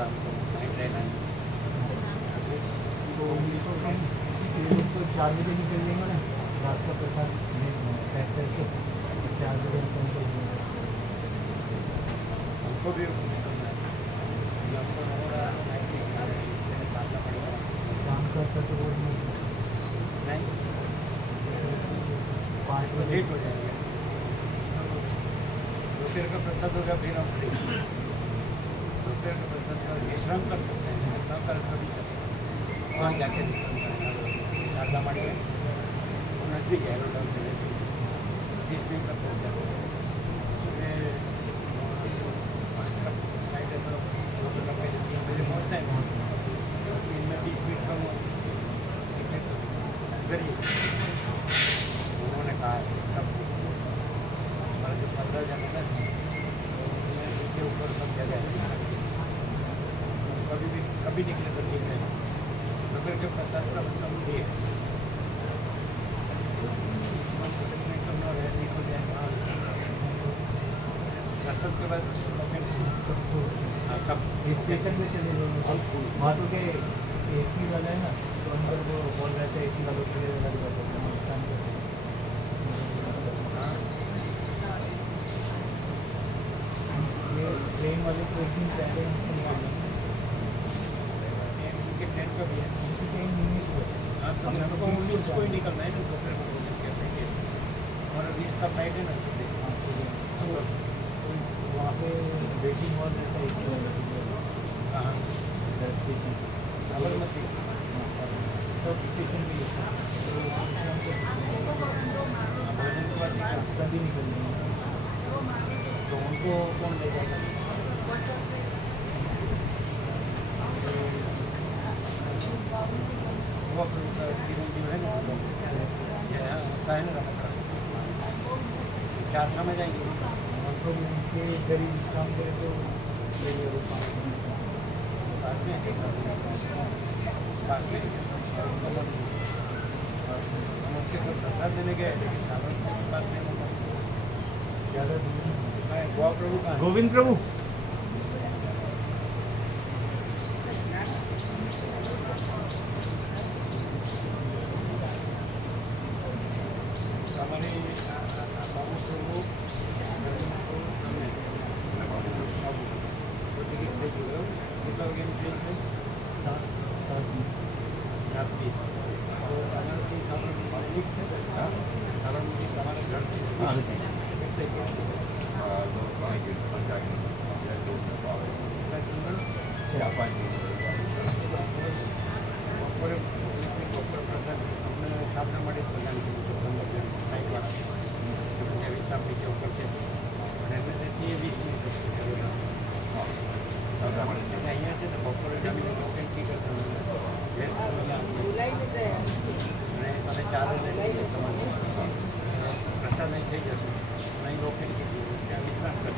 थोड़ा हमको साइड रहना है। तो तो 4 बजे निकल लेंगे ना रात का प्रसाद पैक करके 4 बजे हमको हमको भी निकलना है, हमको थोड़ा सामना पड़ेगा। काम करता तो रोड में नहीं 5 बजे लेट हो जाएगा। दोपहर का प्रसाद होगा फिर हम फ्री। दोपहर का प्रसाद का विश्राम कर सकते हैं, न कर कभी वहाँ जाके विश्राम करेंगे। शारदा माड़ी है नजदीक है, रोड से 20 मिनट तक पहुँच जाते हैं। सुबह 5 का फ्लाइट है तो 3 बजे पहुँचता है। इनमें 20 मिनट का करिए। उन्होंने कहा सब हमारा जो 15 जन है ना, इसके ऊपर सब जगह है, कभी निकले तो ठीक है। दोपहर के प्रसाद का मतलब ये है प्रसाद के बाद कब स्टेशन पे चले जाओ वहाँ तो के AC वाला है ना, तो अंदर वो बोल रहे थे AC वालों के लिए लग जाता है नुकसान करते ये ट्रेन वाले को एक दिन पहले हमको निकालना उनके ट्रेन का भी है। उनकी ट्रेन 19 को है। हाँ तो हमको 19 को ही निकलना है ना, दोपहर को हमारा 20 का फ्लाइट है ना सुबह। तो वहाँ पे वेटिंग हॉल रहता है AC वाले के लिए कहाँ स्टेशन साबरमती सब स्टेशन भी है तो भोजन के बाद निकल सभी निकल जाएंगे तो उनको कौन ले जाएगा? वो जीवन है ना, होता है ना रमकड़ा 4 समय जाएंगे। तो उनके गरीब काम करे तो चाहिए वो पास में हम उसके तो प्रसाद देने गए, लेकिन साबरमती के पास नहीं होगा। ज़्यादा दूर मैं गोवा प्रभु का गोविंद प्रभु हमारे बाबू प्रभु वो टिकट दे चुके हो कितना हो गया? 7 तो अगर साबरमती हमारे घर से डॉक्टर प्रसाद अपने सामने मળી નાઇટવાળા હિસાબ નીચે ઉપર છે અને એમને 20 મિનિટ અહીંયા છે ને બપોરે કી કરતા અને તમે ચાલો તમારે પ્રસાદ અહીં થઈ જશે અહીં રોકેટ કીધું ત્યાં વિશ્રામ કરે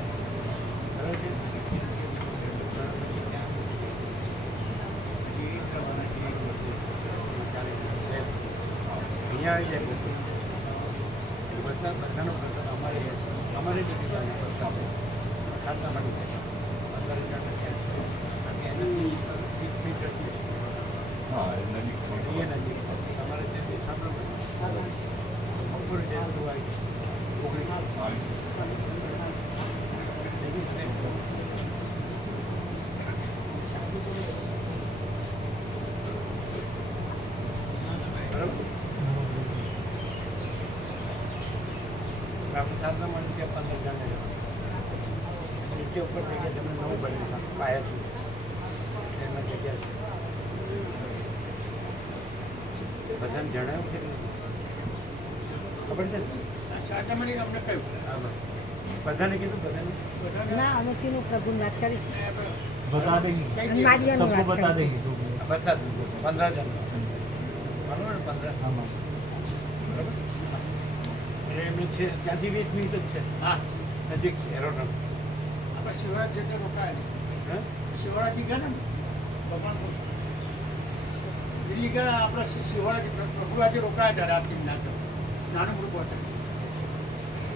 બરાબર છે. અહીંયા આવી જાય બધાનો પ્રસાદ અમારે ટિકિટ પ્રસાદ પ્રસાદના મળી જાય 15 હજાર અને એનાથી 30 મીટર એ નજીક તમારે ત્યાંથી સાંભળો બપોરે જે બધું આવી આપણે સાધના મળી ગયા 15 જણ નીચે ઉપર જગ્યા તમે નવું બન્યું પાયાથી એમાં જગ્યા છે બધાને જણાવ્યું છે ખબર છે સાધના મળી અમને કહ્યું હા બધાને કીધું બધાને ના અમે કીધું પ્રભુ વાત કરી बता देंगे सबको बता देंगे બતા દઉં 15 જણ બરાબર 15 हाँ બરાબર એટલે એમનું છે ત્યાંથી 20 મિનિટ જ છે હા નજીક છે એરોડ્રોમ આપણે શિવરાજ જગ્યા રોકાયા હા શિવરાજી ગયા ને ભગવાન દિલ્હી ગયા આપણા શિવરાજી પ્રભુરાજી રોકાયા હતા રાત્રિ નાનું ગ્રુપ હતું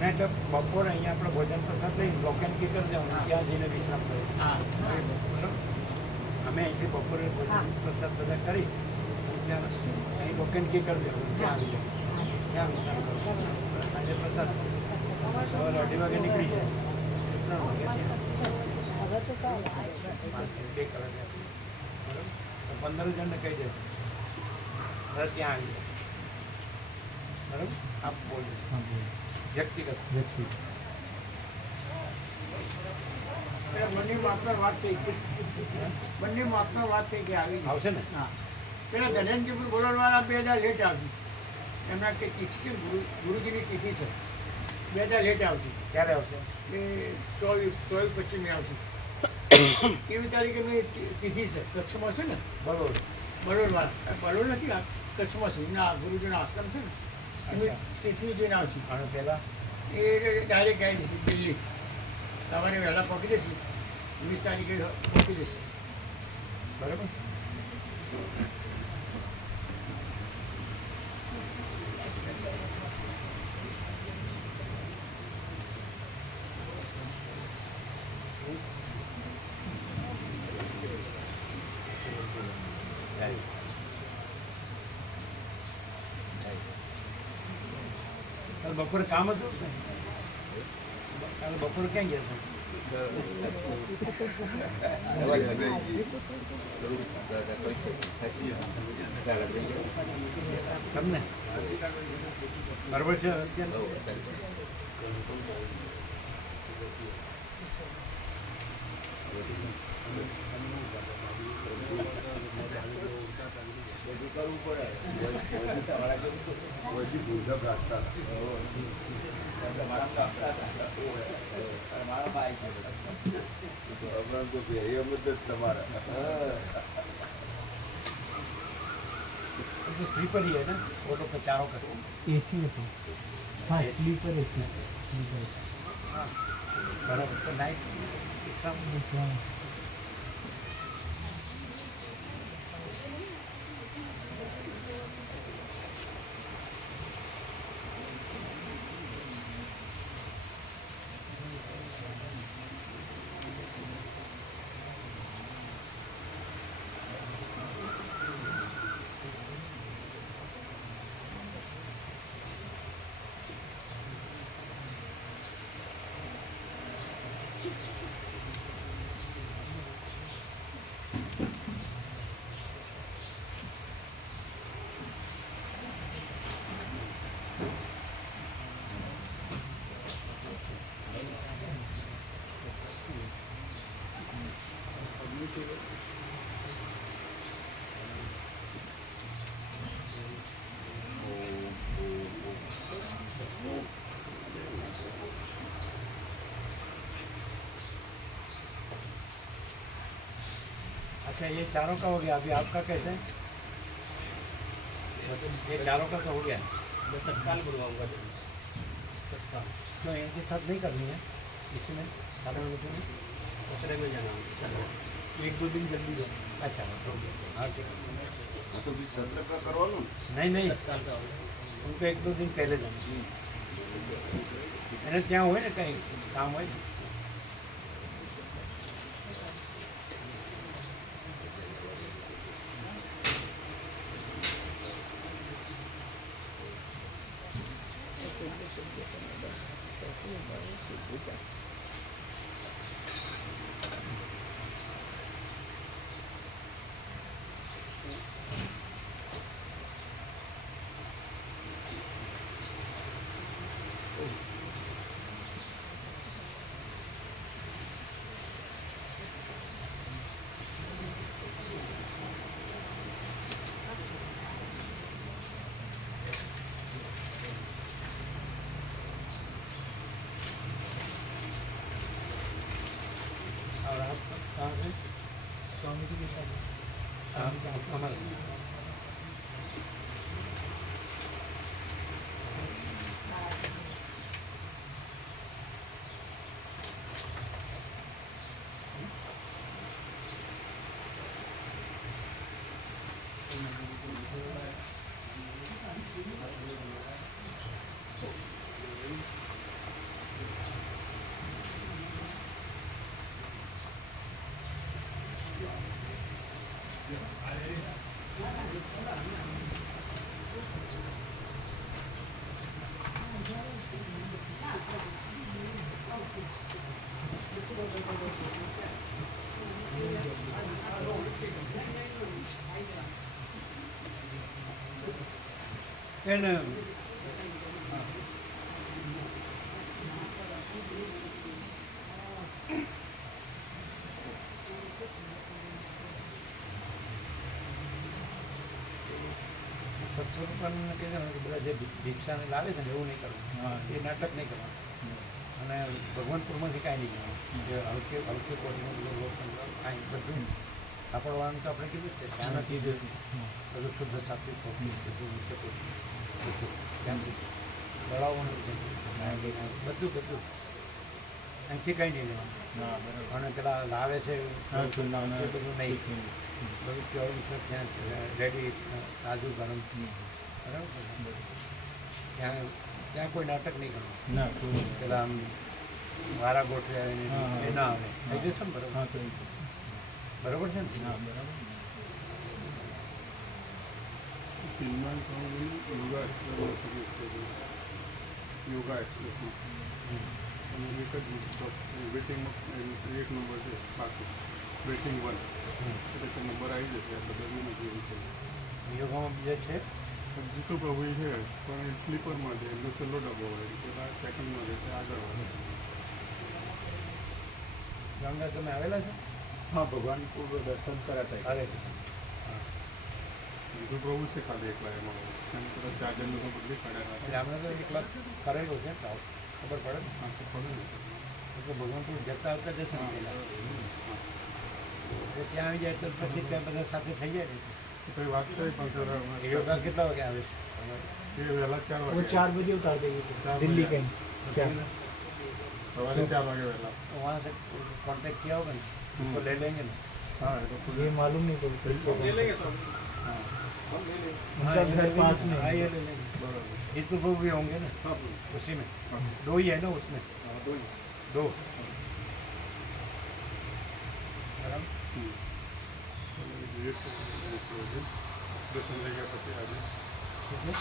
મેં તો બપોરે અહીંયા આપણે ભોજન પ્રસાદ લઈ લોકન કી કરી દેવાનું ત્યાં જઈને વિશ્રામ કર્યો હા બરાબર અમે અહીંથી બપોરે ભોજન પ્રસાદ બધા કરી ત્યાં અહીં લોકેન્કી કરી દેવું ત્યાં આવી જાય ત્યાં વિશ્રામ કરો સાંજે પ્રસાદ સવારે 2:30 વાગે નીકળી જાય 3 વાગે ત્યાં 2 કલાક બરાબર તો 15 જણને કહી દેજો હવે ત્યાં આવી જાય બરાબર આપ બોલજો हाँ बोल વ્યક્તિગત व्यक्ति બંને માત્ર વાત થઈ બંને માત્ર વાત થઈ કે આવી આવશે ને હા પેલા ધનંજયપુર બોલવાળા 2000 લેટ આવશે એમના કે તિથિ છે ગુરુજીની તિથિ છે 2000 લેટ આવશે ક્યારે આવશે એ 24-25 આવશે 20 તારીખે મેં તિથિ છે કચ્છમાં છે ને બરોબર બલોડવાળા બલોડ નથી આ કચ્છમાં છે એમના ગુરુજીનો આશ્રમ છે ને એમની તિથિ જોઈને આવશે અને પહેલાં એ ડાયરેક્ટ આવી જશે દિલ્હી સવારે વહેલા પહોંચી જશે 20 તારીખે પહોંચી જશે બરાબર કાલે બપોરે કામ હતું કાલે બપોરે ક્યાં ગયા છો તમને બરાબર છે स्लीपर ही है ना वो लोग का चारों का एसी है तो हाँ स्लीपर एसी स्लीपर हाँ बराबर तो नाइट अच्छा ये चारों का हो गया अभी आपका कैसे है ये चारों का तो हो गया मैं तत्काल बुलवाऊंगा तत्काल क्यों इनके साथ नहीं करनी है इसमें सारे लोगों में दूसरे में जाना है 1-2 दिन जल्दी जाओ अच्छा हाँ ठीक है तो भी सत्र का करवानो नहीं नहीं તત્કાલ તો આવશે. उनको 1-2 दिन पहले जाना એને ત્યાં હોય ને કંઈ કામ હોય ને और आप कहाँ से स्वामी जी के साथ आप कमल એને સત્સંગ કે બધા જે ભિક્ષાને લાવે છે ને એવું નહીં કરવું, એ નાટક નહીં કરવાનું. અને ભગવાનપુરમાંથી કાંઈ નહીં કરવાનું, જે હલકે કોટીનું બધું લોક કાંઈ બધું સાંભળવાનું તો આપણે કીધું જ છે. ત્યાંનાથી જ બધું શુદ્ધ સાત્વિક બધું વિશે બધું ત્યાંથી દળાવવાનું બધું બધું અહીંથી કંઈ નહીં લેવાનું. અને પેલા લાવે છે એ બધું નહીં, બધું ચોવીસ ત્યાં રેડી તાજું ગરમ. બરાબર, ત્યાં ત્યાં કોઈ નાટક નહીં કરવું. પેલા આમ વારા ગોઠવે એ ના આવે, થઈ જશે ને બરાબર. બરાબર છે ને? ફિલ્મમાં યોગા એક્સપ્રેસ અને એક જ વેટિંગમાં એક નંબર છે બાકી વેટિંગ 1 એટલે તે નંબર આવી જશે. એટલે બધું નથી એવું છે. યોગામાં બીજા છે જીતુ પ્રભુ છે પણ સ્લીપરમાં છે, એમનો છેલ્લો ડબ્બો હોય પેલા સેકન્ડમાં છે તે આગળ હોય. ગંગા તમે આવેલા છો? હા, ભગવાનપુર દર્શન કરાતા. અરે જીતુ પ્રભુ છે ખાલી એકલા એમાં એમ બધા 4 જણનું તો બદલી કાઢ્યા એટલે આપણે તો એક વાર કરેલું છે તાવ ખબર પડે ને. હા તો ખબર એટલે ભગવાનપુર જતા આવતા જશે ને પહેલાં એટલે ત્યાં આવી જાય તો પછી ત્યાં બધા સાથે થઈ જાય ને. કોઈ વાત થઈ પણ યોગા કેટલા વાગે આવે છે? એ વહેલા 4 वो વાગે 4 बजे उतार देंगे दिल्ली कहीं क्या સવારે 4 વાગે વહેલા. तो वहाँ से कांटेक्ट किया होगा ना, उसको ले लेंगे ना. હા એ તો ये मालूम नहीं पड़ता ले लेंगे सब. उनका घर पास में हाँ है। ये ले लेंगे. બરાબર. ये तो वो भी होंगे ना उसी में. दो ही है ना उसमें, दो. बराबर. દર્શન થઈ ગયા પછી આજે ठीक है.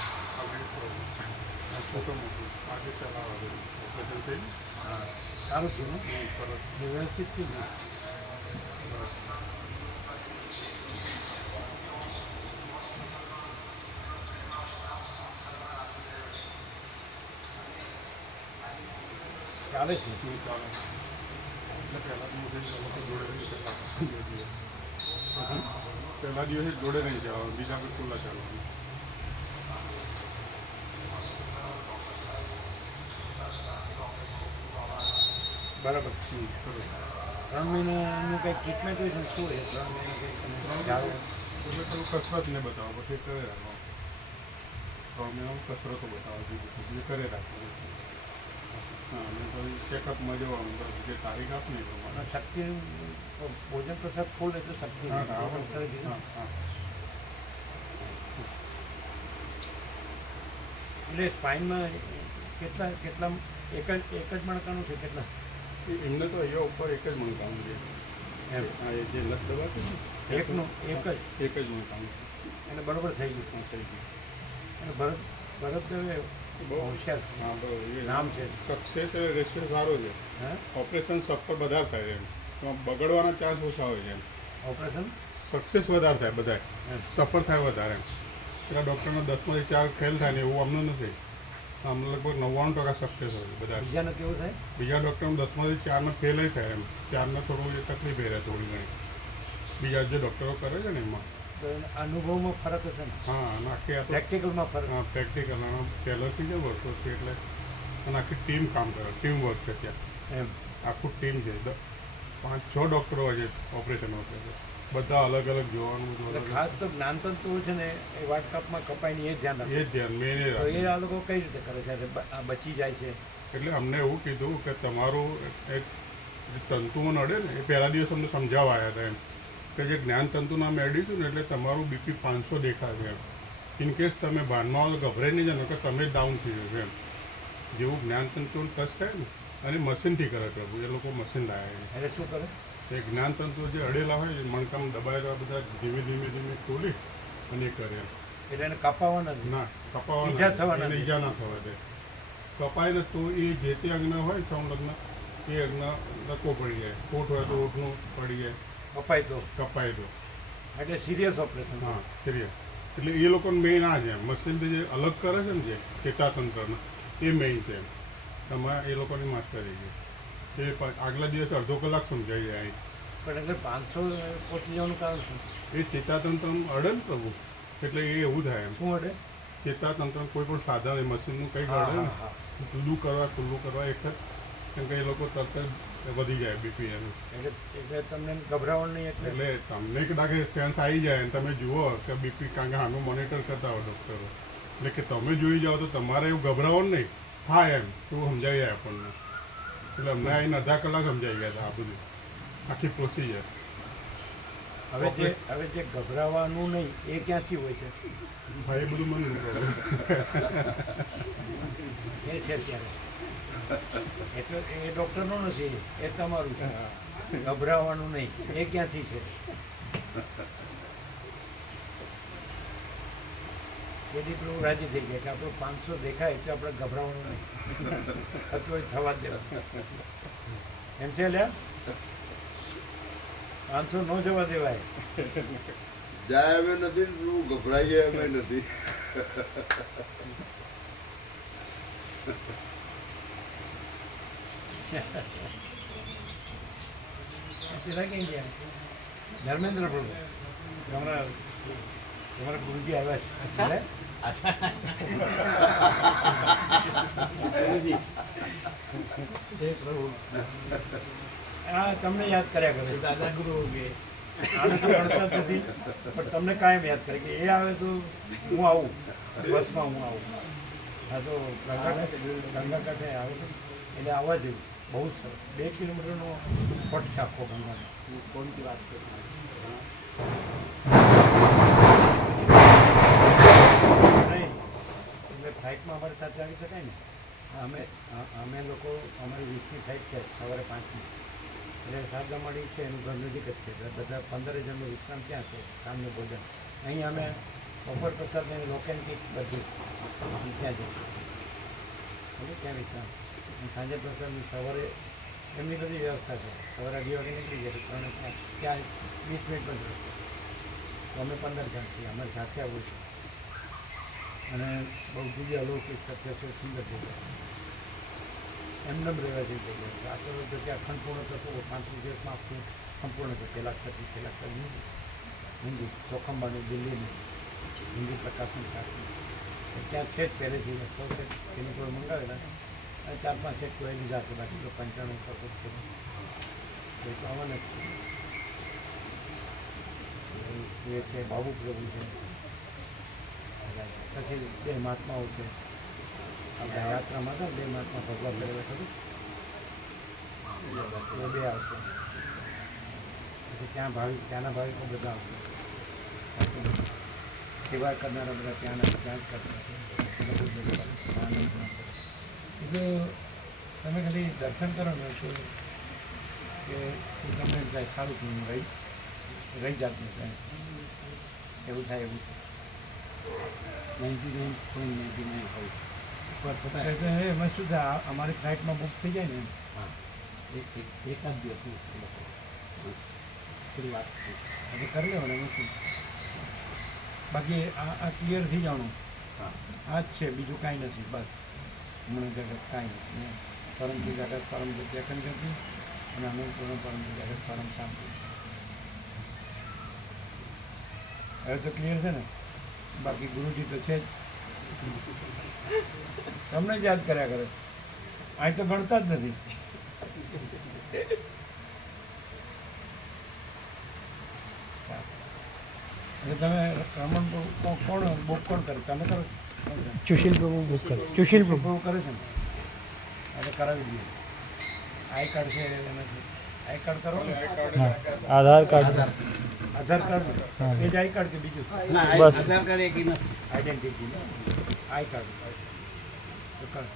છોટો મોટું આજે ચલાવવા બધું ઓપરેશન થઈ हाँ साરું થયું ને, સરસ. વ્યવસ્થિત થયું ને. ચાલે છે. શું ચાલે એટલે પહેલાં દિવસે લોકો જોડે નહીં પહેલા દિવસે જોડે નહીં જવાનું, બીજા કોઈ ખુલ્લા ચાલવાનું. બરાબર. સરસ. 3 મહિનાનું કંઈક ટ્રીટમેન્ટ હોય છે ને, શું હોય 3 મહિના કંઈક તમે જાઓ? એટલે પેલું કસરત ને બતાવો પછી કરે રાખો. 3 મહિનામાં કસરતો બતાવો દીધી એ કરે રાખવાનું. હા અને પછી ચેકઅપમાં જવાનું બસ જે તારીખ આપી એ પ્રમાણે. અને શક્તિ ભોજન પ્રસાદ ફૂલ એટલે શક્તિ હા હા ડૉક્ટરે કીધું. હા હા એટલે સ્પાઇનમાં કેટલા કેટલા એક જ મણકાનું છે કેટલા? એમને તો અહીંયા ઉપર એક જ મણકાનું છે. એમ હા એ જે લત દવા છે ને એકનું એક જ એક જ મણકાનું છે. એને બરોબર થઈ ગયું. થઈ ગયું. અને ભરતદેવે બહુ હોશિયાર હા બહુ એ નામ છે. સક્સેસ રેશિયો સારો છે. હે ઓપરેશન સફળ વધારે થાય એમ એમાં બગડવાના ચાન્સ ઓછા હોય છે એમ. ઓપરેશન સક્સેસ વધારે થાય બધાય, એમ સફળ થાય વધારે એમ. પેલા ડૉક્ટરના 10માંથી 4 ફેલ થાય ને એવું આમનું નથી. આમ લગભગ 99% સક્સેસ હોય છે બધા. બીજાને કેવું થાય? બીજા ડૉક્ટરનું 10માંથી 4 ફેલ થાય એમ. 4 થોડું એ તકલીફ રહે થોડી ઘણી. બીજા જે ડૉક્ટરો કરે છે ને એમાં તો એને અનુભવમાં ફરક હશે ને, હા અને આખી આ તો પ્રેક્ટિકલમાં ફરક. હા પ્રેક્ટિકલ પહેલોથી છે વર્ષોથી એટલે અને આખી ટીમ કામ કરે, ટીમ વર્ક છે ત્યાં. એમ આખું ટીમ છે 5-6 ડૉક્ટરો હોય છે ઓપરેશન વખતે બધા અલગ અલગ જોવાનું બધું એટલે અલગ ખાસ તો જ્ઞાનતંતુઓ છે ને એ વાટકપમાં કપાઈને એ જ ધ્યાન એ રાખે. જ ધ્યાન મેન એ તો રાખે. એ આ લોકો કઈ રીતે કરે છે? આ બચી જાય છે? એટલે અમને એવું કીધું કે તમારું એક જે તંતુઓ નડે ને એ પહેલા દિવસ અમને સમજાવવા આવ્યા હતા એમ કે જે જ્ઞાન તંતુના મેળવીશું ને એટલે તમારું બીપી 500 દેખાય છે એમ. ઇનકેસ તમે ભાનમાં આવો તો ગભરાઈ નહીં જાઓ કે તમે જ ડાઉન થઈ જશો એમ. જેવું જ્ઞાન તંતુનું ટચ થાય ને અને મશીનથી કરે પ્રભુ, એ લોકો મશીન લાવ્યા એટલે શું કરે? છે એ જ્ઞાન તંતુ જે અડેલા હોય એ મણકામ દબાયેલા બધા ધીમે ધીમે ખોલી અને એ કરે એમ. એટલે એને કાપાવાના જ. ના કપાવા ઈજા થવા એને નથી. ઈજા ના થવા દે. કપાય ને તો એ જે તે અંગના હોય ને સંલગ્ન એ અંગના લકો પડી જાય. ઓઠ હોય તો ઓઠનું પડી જાય, કપાય તો કપાય તો. એટલે સિરિયસ ઓપરેશન. હા સિરિયસ. એટલે એ લોકોને મેઇન આ છે મશીનથી જે અલગ કરે છે ને જે ચેતાતંત્રને એ મેઇન છે તમારે એ લોકોની માસ્ટરી છે એ આગલા દિવસે અડધો કલાક સમજાઈ જાય પણ એટલે 500 પહોંચી જવાનું કારણ શું? એ ચેતાતંત્રનું અડે ને પ્રભુ એટલે એ એવું થાય એમ શું અડે? ચેતાતંત્ર કોઈ પણ સાધન એ મશીનનું કંઈક હા, અડે ને હા, હા. જુદું કરવા ખુલ્લું કરવા એક જ કેમ કે એ લોકો તરત જ વધી જાય બીપી એનું એટલે તમને ગભરાવાનું નહીં એટલે એટલે તમને કદાચ સેન્સ આવી જાય અને તમે જુઓ કે બીપી કારણ કે આનું મોનિટર કરતા હોય ડૉક્ટરો એટલે કે તમે જોઈ જાઓ તો તમારે એવું ગભરાવાનું નહીં હા એમ એવું સમજાઈ જાય આપણને એટલે અમને આવીને અડધા કલાક સમજાઈ ગયા હતા આ બધું આખી પ્રોસિજર હવે જે ગભરાવાનું નહીં એ ક્યાંથી હોય છે? ભાઈ એ બધું મને એ છે ત્યારે એટલે એ ડૉક્ટરનું નથી એ તમારું છે. ગભરાવાનું નહીં એ ક્યાંથી છે? તેથી પેલું રાજી થઈ ગયા કે આપણું 500 દેખાય એટલે આપણે ગભરાવાનું નહીં અથવા થવા જ દેવા એમ છે લ્યા 500 ન જવા દેવાય. જાય અમે નથી ગભરાઈ જાય અમે નથી પેલા ક્યાં ગયા? ધર્મેન્દ્ર પ્રભુ તમારા ગુરુજી આવ્યા છે. હા તમને યાદ કર્યા કરે દાદા ગુરુ આને તો ગણતા જ નથી પણ તમને કાયમ યાદ કરે કે એ આવે તો હું આવું બસમાં હું આવું. હા તો ગંગા કાંઠે આવે છે એટલે આવવા જેવું બહુ જ સરસ 2 કિલોમીટરનો પટ છે આખો ગંગાનો. કોણથી વાત કરું નહીં એટલે ફ્લાઇટમાં અમારી સાથે આવી શકાય ને. અમે લોકો અમારી 20ની ફ્લાઇટ છે સવારે 5ની એટલે સાબરમતી છે એનું ઘર નજીક જ છે એટલે બધા 15 જણનું વિશ્રામ ત્યાં છે સાંજનું ભોજન. અહીં અમે બપોર પ્રસાદ ને લોકેન્ટિક બધું ત્યાં જઈએ ત્યાં વિશ્રામ સાંજે પ્રસાદની સવારે એમની બધી વ્યવસ્થા છે. સવારે 2 વાગે નીકળી જાય તો ત્યાં 20 મિનિટ પણ રહેશે તો અમે 15 જણ છીએ અમારી સાથે આવું છે અને બહુ દિવ્ય અલૌકિક સત્ય છે સુંદર જગ્યા એમને રહેવા જેવી જગ્યા છે. આટલો તો ત્યાં ખંડપૂર્ણ થતો 35 દિવસમાં આખું સંપૂર્ણ છે. પેલા હિન્દી ચોખંબાનું દિલ્હીનું હિન્દી પ્રકાશન શાસ્ત્રી ત્યાં છે જ પહેલેથી 100 સેટ એની કોઈ મંગાવેલા અને 4-5 સેટ કોઈ લીધા છે બાકી તો 95 છે એ તો આવવાના જ છે. એ છે બાબુ પ્રભુ છે પછી 2 મહાત્માઓ છે. આપણે યાત્રામાં હતા 2 મહાત્મા ભગવાન કરેલા ખરું એ 2 આવશે પછી ત્યાંના ભાવિકો બધા આવશે સેવા કરનારા બધા ત્યાં જ કરતા એટલે તમે ખાલી દર્શન કરો ને તો કે તમને એમ થાય સારું થયું રહી જાતનું થાય એવું થાય એવું 99.99 હોય એટલે એમાં શું થાય અમારી ફ્લાઇટમાં બુક થઈ જાય ને એકાદ દિવસ થોડી વાત હવે કરી લેવાનું એમાં શું બાકી આ ક્લિયર થઈ જવાનું આ જ છે બીજું કાંઈ નથી બસ હમણાં જગત કાંઈ નથી પરમથી જગત પરમ જગ્યા ગતિ અને અનંતપૂર્ણ પરમથી જગત પરમ શાંતિ. હવે તો ક્લિયર છે ને બાકી ગુરુજી તો છે જ તમને જ યાદ કર્યા કરે અહીં તો ગણતા જ નથી. એટલે તમે રમણ કોણ બુક કોણ કરે તમે કરો? સુશીલ પ્રભુ બુક કરે. સુશીલ પ્રભુ કરે છે ને એટલે કરાવી દઈએ. આઈ કાર્ડ છે એનાથી આઈ કાર્ડ કરો ને આધાર કાર્ડ આધાર કાર્ડ એ જ આઈ કાર્ડ કે બીજું બસ આઈડેન્ટિટી આઈ કાર્ડ તો કર.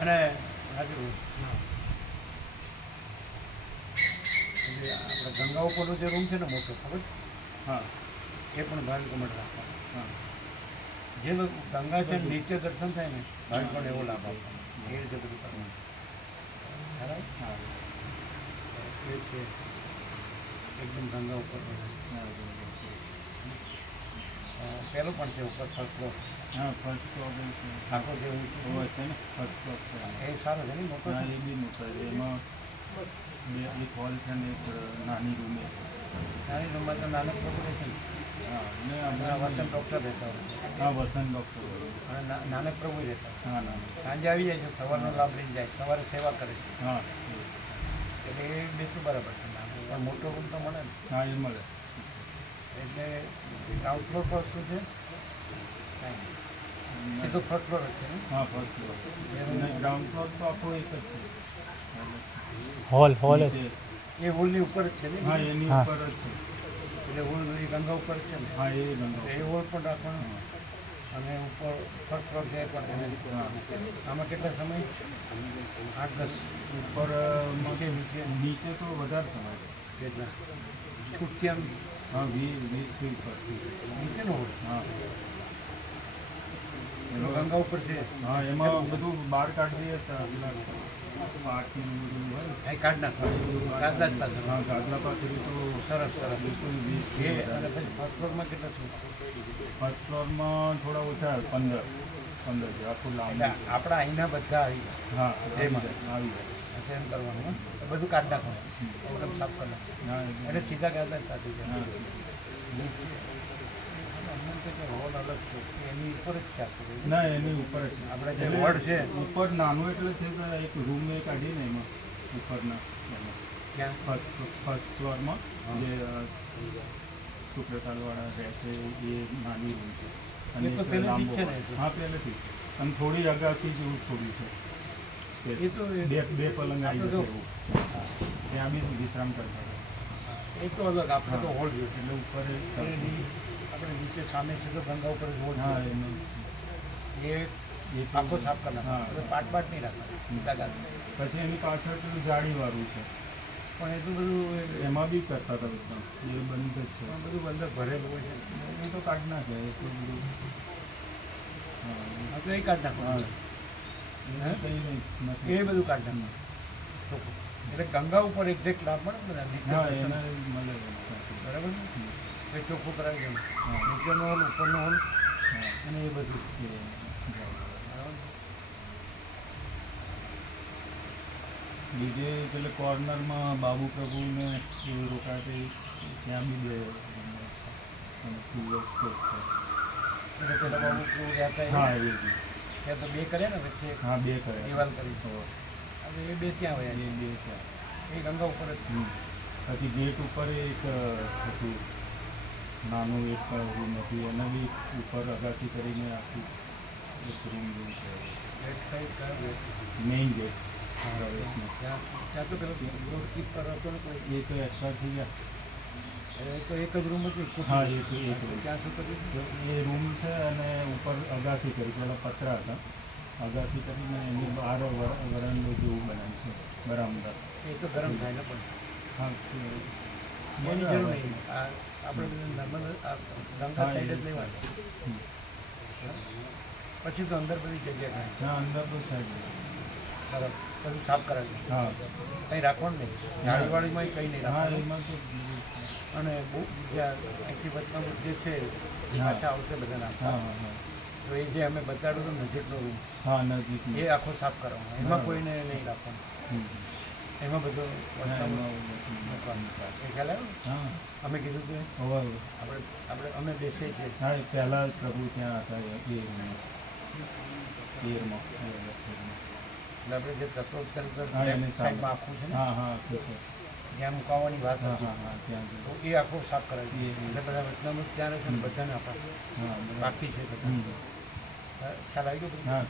અને હાજર એટલે આપણે ગંગા ઉપરનો જે રૂમ છે ને મોટો ખબર હા એ પણ ભાવિકો માટે રાખવાનો. હા જે ગંગા છે નીચે દર્શન થાય ને ભાવિકોને એવો લાભ આપવાનો એ રીતે બધું કરવાનું. બરાબર હા એ છે એકદમ ગંગા ઉપર પેલું પણ છે ઉપર ફર્સ્ટ ફ્લોર હા ફર્સ્ટ ફ્લોર છે આખો જે ઊંચું ઓવર છે ને ફર્સ્ટ ફ્લોર છે એ સારો છે ને મોટો હા છે એ બી મોટા છે એમાં એક હોલ છે ને એક નાની રૂમ છે નાની રૂમમાં તો નાનો પ્રભુ છે હા ને હમણાં આપણે વસંત ડૉક્ટર રહેતા હોય હા વસંત ડૉક્ટર અને નાનક પ્રભુ રહેતા હોય હા નાનું સાંજે આવી જાય છે સવારનો લાભ લઈને જાય સવારે સેવા કરે છે હા એટલે એ બેસું બરાબર છે નાનો પણ મોટો રૂમ તો મળે ને હા એ મળે એટલે ગ્રાઉન્ડ ફ્લોર પર શું છે કાંઈ એ તો ફર્સ્ટ ફ્લોર જ છે ને હા ફર્સ્ટ ફ્લોર અને ગ્રાઉન્ડ ફ્લોર તો આખો એક જ છે હોલ નીચે- એ હોલની ઉપર જ છે ને હા એની હા. ઉપર જ છે એટલે હોલ એ ગંગા ઉપર જ છે ને હા એ ગંગા એ હોલ પણ રાખવાનો અને ઉપર ફર્સ્ટ ફ્લોર છે એ પણ એને આમાં કેટલા સમય 8-10 ઉપર નીચે નીચે નીચે તો વધારે સમય કેટલા છૂટથી આમ હા 20 ફીટ પર નીચેનો હોલ હા એનો ગંગા ઉપર છે હા એમાં બધું બહાર કાઢી દઈએ તો પેલા પાર્કનું બધું હોય ને અહીં કાઢ નાખવાનું કાગદાજ પાસે હા ગાદલા પાસેથી તો સરસ સરસ બિલકુલ 20 એ ફીટ અને પછી ફર્સ્ટ ફ્લોરમાં કેટલા છે ફર્સ્ટ ફ્લોરમાં થોડા ઓછા 15 છે આખું એટલે લાંબુ આપણા અહીંના બધા આવી જાય હા એમાં. આવી જાય એટલે એમ કરવાનું હો. તો બધું કાઢ નાખવાનું એકદમ સાફ કરી નાખવાનું હા એટલે સીધા કાગદાજ કાઢી જાય હા નીચે અમને તો કે હોલ અલગ છે એની ઉપર જ છે આખું બધું. ના એની ઉપર જ આપણે જે એટલે વોર્ડ છે ઉપર નાનું એટલે છે કે એક રૂમ એ કાઢીને એમાં ઉપરના એમાં ત્યાં ફર્સ્ટ ફ્લોરમાં જે સુપ્રતાલવાળા રહે છે એ નાની રૂમ છે અને એ તો એક પહેલેથી જ લાંબો છે ને એ તો. હા પહેલેથી અને થોડી અગાઉથી જેવું થોડું છે એ તો એ- બે પલંગ આવી આપણે જશે તો- એવું ત્યાં બી વિશ્રામ કરતા હતા એ તો અલગ આપણે તો હોલ જોયું એટલે ઉપર આપણે નીચે સામે છે તો ગંગા ઉપર જ હોલ હા છે એનું એ એ તો- આખો સાફ કરી હા. નાખવાનો પાટ પાટ નહીં રાખવાનો સીધા કાગળ પછી એની પાછળ પેલું જાળીવાળું છે પણ એટલું બધું એમાં બી કરતા હતા વિશ્રામ એ બંધ જ છે એમાં બધું અંદર ભરેલું હોય છે એ તો કાઢી નાખે એટલું બધું હા હા તો એ કાઢ નાખવાનું હા કંઈ નહીં નથી એ બધું કાઢ નાખવાનું ચોખ્ખું. એટલે ગંગા ઉપર એક્ઝેક્ટ લાભ મળે ને બધા નીચે હા દર્શન. એને મળે બરાબર ને એ ચોખ્ખું કરાવી દેવું હા. નીચેનો હોલ ઉપરનો હોલ હા અને એ બધું એ જાળીવાળું. બરાબર ને? બીજે પેલે કોર્નરમાં બાબુ પ્રભુને એ રોકાતે ત્યાં બી બે અને ખુલ્લો સ્પેસ છે એટલે પેલા બાબુ કેવું રહ્યા હતા હા એ એ બી ત્યાં તો બે કર્યા ને વચ્ચે એક હા બે કર્યા દિવાલ કરી તો હવે એ બે ત્યાં એ આવ્યા બે ત્યાં એ ગંગા ઉપર જ હમ. પછી ગેટ ઉપર એક હતું નાનું એક રૂમ હતું એને બી ઉપર અગાસી કરીને આખું એક રૂમ જેવું છે ગેટ સાઈડ કયો ગેટ મેઇન ગેટ પ્રવેશનો ત્યાં ત્યાં તો પેલો ગોલકીપર હતો ને કોઈ એ તો એક્સ્ટ્રા થઈ ગયા એ તો એક જ રૂમ હતી હા એ તો એક રૂમ ત્યાં શું કર્યું તો એ રૂમ છે અને ઉપર અગાસી કરી પેલા પતરા હતા અગાસી કરીને એની બહાર વરંડો જેવું બનાવ્યું છે બરામદા એ તો ગરમ થાય ને પણ હા એની જરૂર નહીં આપણે બધું નર્મદા ગંગા સાઈડ જ લેવાનું હમ. પછી તો અંદર બધી જગ્યા થાય હા અંદર તો છે જ. બરાબર બધું સાફ કરાવી હા કંઈ રાખવાનું નહીં જાળીવાળીમાં કંઈ નહીં હા રાખવાનું એમાં તો અને બહુ બીજા અહીંથી વચમાં જે છે એ પાછા આવશે બધા હા નાખવા હા હા તો એ જે અમે બતાડ્યું હતું નજીકનો રૂમ હા નજીક એ આખો સાફ કરવાનો એમાં બરાબર. કોઈને નહીં રાખવાનું એમાં બધું વચમાં મૂકવાનું એ ખ્યાલ આવ્યો હા અમે કીધું કે હવે આપણે અમે બેસીએ છીએ હા એ પહેલાં પ્રભુ ત્યાં હતા એ એરમાં એટલે આપણે જે તત્વો હા, એની સામે. સાઈડમાં આખું છે ને હા હા ઠીક છે જ્યાં મુકાવવાની વાત હા હતી હા હા ત્યાં તો એ આખો સાફ કરાવી એટલે બધા વચનામૃત ત્યાં રહેશે ને બધાને આપણા હા બરાબર. બાકી છે બધા હમ. ખ્યાલ આવી ગયો તમને? હા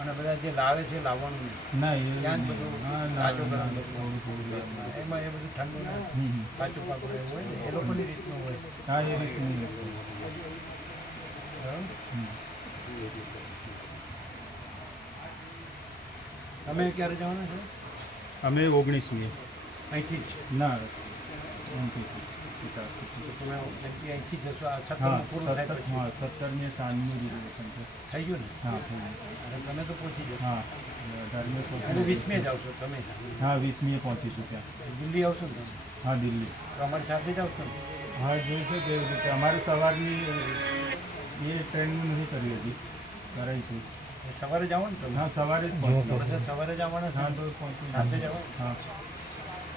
અને બધા જે લાવે છે લાવવાનું નહીં ના એ ત્યાં જ બધું હા ના કાચું ના, ગરમ બધું. થોડું થોડું ગરમ. એમાં એ બધું ઠંડુ ને હમ, હમ. કાચું પાકું એવું હોય ને એ લોકોની રીતનું હોય હા એ રીતનું બરાબર? હમ. તમે ક્યારે જવાના છો અમે 19મી અહીંથી જ ના અહીંથી તો તમે અહીંથી જશો આ હા સત્તરનું પૂરું થાય 17 પછી હા 17મી સાંજનું રિઝર્વેશન છે થઈ ગયું ને હા થઈ ગયું. અને તમે તો પહોંચી જશો હા 18મી અને ફેબ્રુઆરી 20મી જ આવશો તમે હા 20મીએ પહોંચીશું ત્યાં દિલ્હી આવશો ને તમે હા દિલ્હી તો અમારી સાથે જ આવશો ને હા જોઈશું કેવી રીતે અમારે સવારની એ ટ્રેનનું નથી કરી હતી કરાવીશું એ સવારે જાઓ ને તમે હા સવારે જ પહોંચીશું બધા સવારે જ આવવાના છે હા તો પહોંચી સાથે જ આવો હા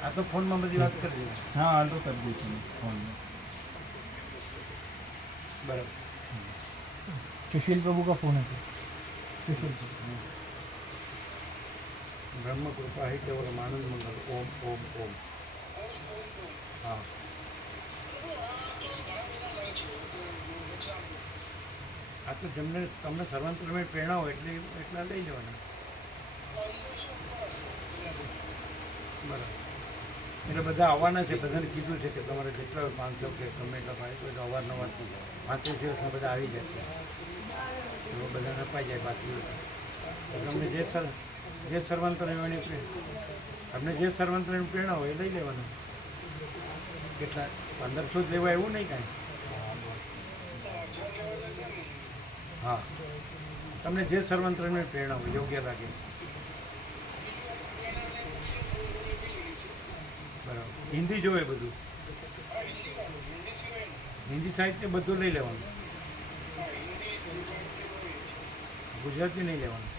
આ તો ફોનમાં બધી વાત કરી દીધી હા હા તો કરી દઈશું ફોનમાં બરાબર सुशील प्रभु का फोन है सर सुशील प्रभु બ્રહ્મ કૃપા હે કેવલ આનંદ મંગલ ઓમ ઓમ ઓમ હા આ તો જેમને તમને સર્વાંતરમય પ્રેરણા હોય એટલા લઈ જવાના બરાબર એટલે બધા આવવાના છે બધાને કીધું છે કે તમારે જેટલા 500 કે ગમે એટલા ભાઈ કોઈ અવારનવાર 35 દિવસમાં બધા આવી જાય તો બધાને અપાઈ જાય બાકી તમને જે સર્વાંતરમયની તમને જે સર્વાંતરમયની પ્રેરણા હોય એ લઈ લેવાનું કેટલા 1500 જ લેવા એવું નહીં કાંઈ હા તમને જે સર્વાંતરમયની પ્રેરણા હોય યોગ્ય લાગે બરાબર હિન્દી જોવે બધું હિન્દી સાહિત્ય બધું લઈ લેવાનું ગુજરાતી નહીં લેવાનું